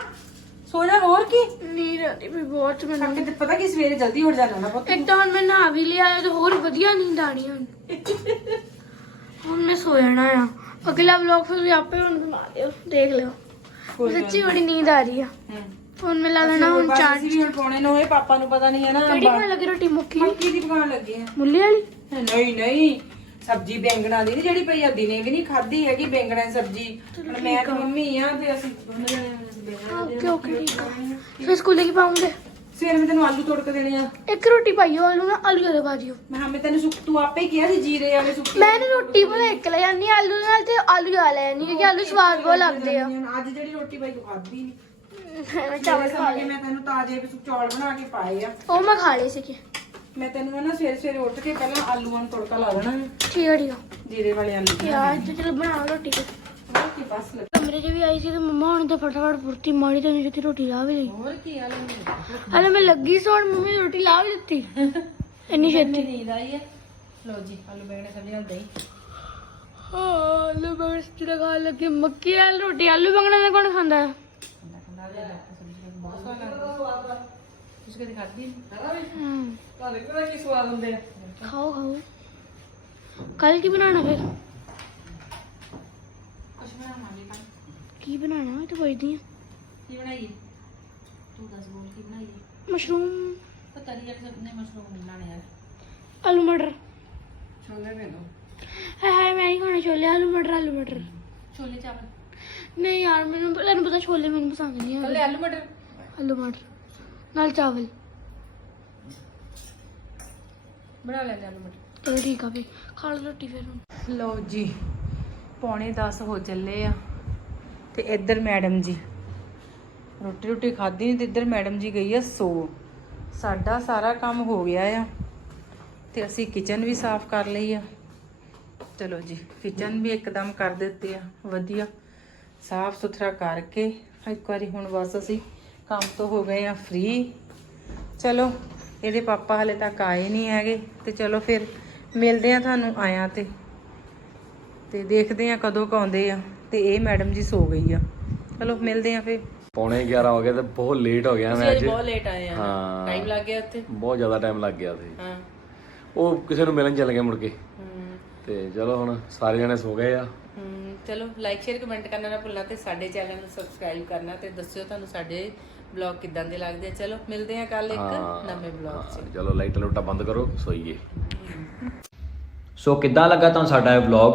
ਸੋ ਜਾ ਹੋਰ ਕੀ? ਨੀਂਦ ਆਉਂਦੀ ਵੀ ਬਹੁਤ ਮੈਨੂੰ। ਥੱਕ ਤੇ ਪਤਾ ਕੀ ਸਵੇਰੇ ਜਲਦੀ ਉੱਠ ਜਾਣਾ ਨਾ ਪੁੱਤ। ਇੱਕ ਤਾਂ ਹੁਣ ਮੈਂ ਨਹਾ ਵੀ ਲਿਆ ਤੇ ਹੋਰ ਵਧੀਆ ਨੀਂਦ ਆਣੀ ਹੁਣ। ਹੁਣ ਮੈਂ ਸੋ ਜਾਣਾ ਆ। ਅਗਲਾ ਵਲੌਗ ਫਿਰ ਵੀ ਆਪੇ ਹੁਣ ਬਣਾ ਲਿਓ ਦੇਖ ਲਿਓ। ਸੱਚੀ ਬੜੀ ਨੀਂਦ ਆ ਰਹੀ ਆ। ਹੁਣ ਮੈਂ ਲਾ ਲੈਣਾ ਹੁਣ ਬਸ ਚਾਰ ਅਸੀਂ ਵੀ ਹੁਣ ਪਾਉਣੇ ਨੂੰ ਇਹ ਪਾਪਾ ਨੂੰ ਪਤਾ ਨਹੀਂ ਹੈ ਨਾ ਕਿਹੜੀ ਖਾਣ ਲੱਗੀ ਰੋਟੀ ਮੁੱਕੀ? ਮੱਕੀ ਦੀ ਪਕਾਉਣ ਲੱਗੇ ਆ। ਮੁੱਲੀ ਵਾਲੀ? ਨਹੀਂ ਨਹੀਂ। ਸਬਜੀ ਬੈਂਗਣਾ ਦੀ ਨੀ ਜਿਹੜੀ ਪਈ ਆ ਦਿਨੇ ਵੀ ਨਹੀਂ ਖਾਧੀ ਹੈਗੀ ਬੈਂਗਣਾ ਦੀ ਸਬਜੀ। ਹੁਣ ਮੈਂ ਤੇ ਮੰਮੀ ਆ ਤੇ ਅਸੀਂ ਦੋਨੇ ਜਣੇ ਬੈਂਗਣਾ ਓਕੇ ਓਕੇ ਠੀਕ ਆ। ਫਿਰ ਸਕੂਲੇ ਕੀ ਪਾਉਂਗੇ? ਸਵੇਰ ਮੈਂ ਤੈਨੂੰ ਆਲੂ ਤੜਕ ਦੇਣੇ ਆ। ਇੱਕ ਰੋਟੀ ਪਾਈਓ ਆਲੂ ਨਾਲ ਆਲੂ ਪਾ ਦਿਓ। ਮੈਂ ਹਾਂ ਮੈਂ ਤੈਨੂੰ ਸੁੱਕ ਤੂੰ ਆਪੇ ਹੀ ਕਿਹਾ ਸੀ ਜੀਰੇ ਵਾਲੇ ਸੁੱਕੇ ਮੈਂ ਨਾ ਰੋਟੀ ਭਲੇ ਇੱਕ ਲੈ ਜਾਂਦੀ ਹਾਂ ਆਲੂ ਨਾਲ ਤੇ ਆਲੂ ਜ਼ਿਆਦਾ ਲੈ ਜਾਂਦੀ ਕਿਉਂਕਿ ਆਲੂ ਸਵਾਦ ਬਹੁਤ ਲੱਗਦੇ ਆ। ਅੱਜ ਜਿਹੜੀ ਰੋਟੀ ਪਾਈ ਤੂੰ ਖਾਧੀ ਨਹੀਂ ਮੈਂ ਚਾਵਲ ਖਾ ਕੇ ਮੈਂ ਤੈਨੂੰ ਤਾਜ਼ੇ ਵੀ ਚੌਲ ਬਣਾ ਕੇ ਪਾਏ ਆ। ਉਹ ਮੈਂ ਖਾ ਲਏ ਸੀਗੇ। ਮੈਂ ਤੈਨੂੰ ਨਾ ਸਵੇਰੇ ਸਵੇਰੇ ਉੱਠ ਕੇ ਪਹਿਲਾਂ ਆਲੂਆਂ ਨੂੰ ਤੜਕਾ ਲਾ ਦੇਣਾ। ਠੀਕ ਹੈ ਠੀਕ ਆ। ਜੀਰੇ ਵਾਲੇ ਆਲੂ ਯਾਰ ਤੇ ਚਲ ਬਣਾ ਰੋਟੀ ਤੇ ਹੋਰ ਕੀ ਬਸ ਲੱਗ ਕਮਰੇ 'ਚ ਵੀ ਆਈ ਸੀ ਤੇ ਮੰਮਾ ਹੁਣ ਤੇ ਫਟਾਫਟ ਪੁਰਤੀ ਮਾਰੀ ਤੇ ਜਿੱਤੀ ਰੋਟੀ ਲਾ ਵੀ ਲਈ। ਹੋਰ ਕੀ ਆਲੂ ਹਲੇ ਮੈਂ ਲੱਗੀ ਸੌਣ ਮੰਮੀ ਰੋਟੀ ਲਾ ਵੀ ਦਿੱਤੀ। ਇੰਨੀ ਛੇਤੀ। ਨੀਂਦ ਆਈ ਹੈ ਲੋ ਜੀ ਆਲੂ ਬੈਗਣੇ ਸਬਜ਼ੀ ਨਾਲ ਦਹੀਂ। ਹਾਂ ਆਲੂ ਬਗੜ ਸਤੀ ਲਗਾ ਲੱਗੀ। ਮੱਕੀ ਵਾਲੀ ਰੋਟੀ ਆਲੂ ਬੰਗਣਾ ਦਾ ਕੌਣ ਖਾਂਦਾ ਹੈ? ਠੰਡਾ ਠੰਡਾ ਦੇ ਲੱਗ ਸਬਜ਼ੀ ਬਹੁਤ ਸਵਾਦ ਲੱਗਦੀ ਤੁਸੀਂ ਕਦੇ ਖਾਧੀ ਹਮ, ਤੁਹਾਨੂੰ ਕਿਹੜਾ ਕੀ ਸਵਾਦ ਹੁੰਦੇ ਆ? ਖਾਓ ਖਾਓ। ਕੱਲ ਕੀ ਬਣਾਉਣਾ ਫਿਰ? ਕੁਛ ਬਣਾਵਾਂਗੇ ਕੱਲ ਕੀ ਬਣਾਉਣਾ ਮੈਂ ਤਾਂ ਪੁੱਛਦੀ ਆ। ਕੀ ਬਣਾਈਏ? ਤੂੰ ਦੱਸ ਬੋਲ ਕੀ ਬਣਾਈਏ? ਮਸ਼ਰੂਮ। ਪਤਾ ਨਹੀਂ ਯਾਰ ਸਭ ਨੇ ਮਸ਼ਰੂਮ ਬਣਾਣੇ ਆ। ਆਲੂ ਮਟਰ। ਛੋਲੇ ਮੈਨੂੰ ਹੈ ਹੈ ਮੈਂ ਨਹੀਂ ਖਾਣੇ ਛੋਲੇ ਆਲੂ ਮਟਰ ਆਲੂ ਮਟਰ। ਛੋਲੇ ਚਾਵਲ। ਨਹੀਂ ਯਾਰ ਮੈਨੂੰ ਤੈਨੂੰ ਪਤਾ ਛੋਲੇ ਮੈਨੂੰ ਪਸੰਦ ਨਹੀਂ ਕੱਲੇ ਆਲੂ ਮਟਰ? ਆਲੂ ਮਟਰ ਨਾਲ ਚਾਵਲ। ਬਣਾ ਲੈਂਦੇ ਆਲੂ ਮਟਰ। ਚਲੋ ਠੀਕ ਆ ਵੀ ਖਾ ਲਓ ਰੋਟੀ ਫਿਰ ਹੁਣ। ਲਓ ਜੀ। ਪੌਣੇ 10 ਹੋ ਚੱਲੇ ਆ। ਤੇ ਇੱਧਰ ਮੈਡਮ ਜੀ। ਰੋਟੀ ਰੋਟੀ ਖਾਧੀ ਨਹੀਂ ਤੇ ਇੱਧਰ ਮੈਡਮ ਜੀ ਗਈ ਆ ਸੋ। ਸਾਡਾ ਸਾਰਾ ਕੰਮ ਹੋ ਗਿਆ ਆ। ਤੇ ਅਸੀਂ ਕਿਚਨ ਵੀ ਸਾਫ਼ ਕਰ ਲਈ ਆ। ਚਲੋ ਜੀ, ਕਿਚਨ ਵੀ ਇੱਕਦਮ ਕਰ ਦਿੱਤੇ ਆ। ਵਧੀਆ। ਸਾਫ਼ ਸੁਥਰਾ ਕਰਕੇ। ਇੱਕ ਵਾਰੀ ਹੁਣ ਬਸ ਅਸੀਂ ਕੰਮ ਤੋਂ ਹੋ ਗਏ ਆ ਫ੍ਰੀ ਚਲੋ, ਇਹਦੇ ਪਾਪਾ ਹਲੇ ਤੱਕ ਆਏ ਨਹੀਂ ਹੈਗੇ। ਤੇ ਚਲੋ ਫਿਰ ਮਿਲਦੇ ਆ ਤੁਹਾਨੂੰ ਆਇਆਂ ਤੇ। ਤੇ ਦੇਖਦੇ ਆ ਕਦੋਂ ਕੁ ਆਉਂਦੇ ਆ ਤੇ ਇਹ ਮੈਡਮ ਜੀ ਸੋ ਗਈ ਆ। ਚਲੋ ਮਿਲਦੇ ਆ ਫਿਰ। ਪੌਣੇ 11 ਹੋ ਗਏ ਤੇ ਬਹੁਤ ਲੇਟ ਹੋ ਗਿਆ ਮੈਂ ਅੱਜ। ਬਹੁਤ ਲੇਟ ਆਏ ਆ। ਹਾਂ। ਟਾਈਮ ਲੱਗ ਗਿਆ ਉੱਥੇ? ਬਹੁਤ ਜ਼ਿਆਦਾ ਟਾਈਮ ਲੱਗ ਗਿਆ ਸੀ ਹਾਂ। ਉਹ ਕਿਸੇ ਨੂੰ ਮਿਲਣ ਚੱਲ ਗਏ ਮੁੜ ਕੇ। ਤੇ ਚਲੋ ਹੁਣ ਸਾਰੇ ਜਣੇ ਸੋ ਗਏ ਆ। ਚਲੋ ਲਾਈਕ ਸ਼ੇਅਰ ਕਮੈਂਟ ਕਰਨਾ ਨਾ ਭੁੱਲਣਾ ਤੇ ਸਾਡੇ ਚੈਨਲ ਨੂੰ ਸਬਸਕ੍ਰਾਈਬ ਕਰਨਾ ਤੇ ਦੱਸਿਓ ਤੁਹਾਨੂੰ ਸਾਡੇ ਬਲੌਗ ਕਿਦਾਂ ਦੇ ਲੱਗਦੇ ਆ। ਚਲੋ ਮਿਲਦੇ ਆ ਕੱਲ ਇੱਕ ਨਵੇਂ ਬਲੌਗ 'ਚ। ਚਲੋ ਲਾਈਟ ਲੂਟਾ ਬੰਦ ਕਰੋ ਸੋਈਏ। ਸੋ ਕਿੱਦਾਂ ਲੱਗਾ ਤੁਹਾਨੂੰ ਸਾਡਾ ਇਹ ਵਲੌਗ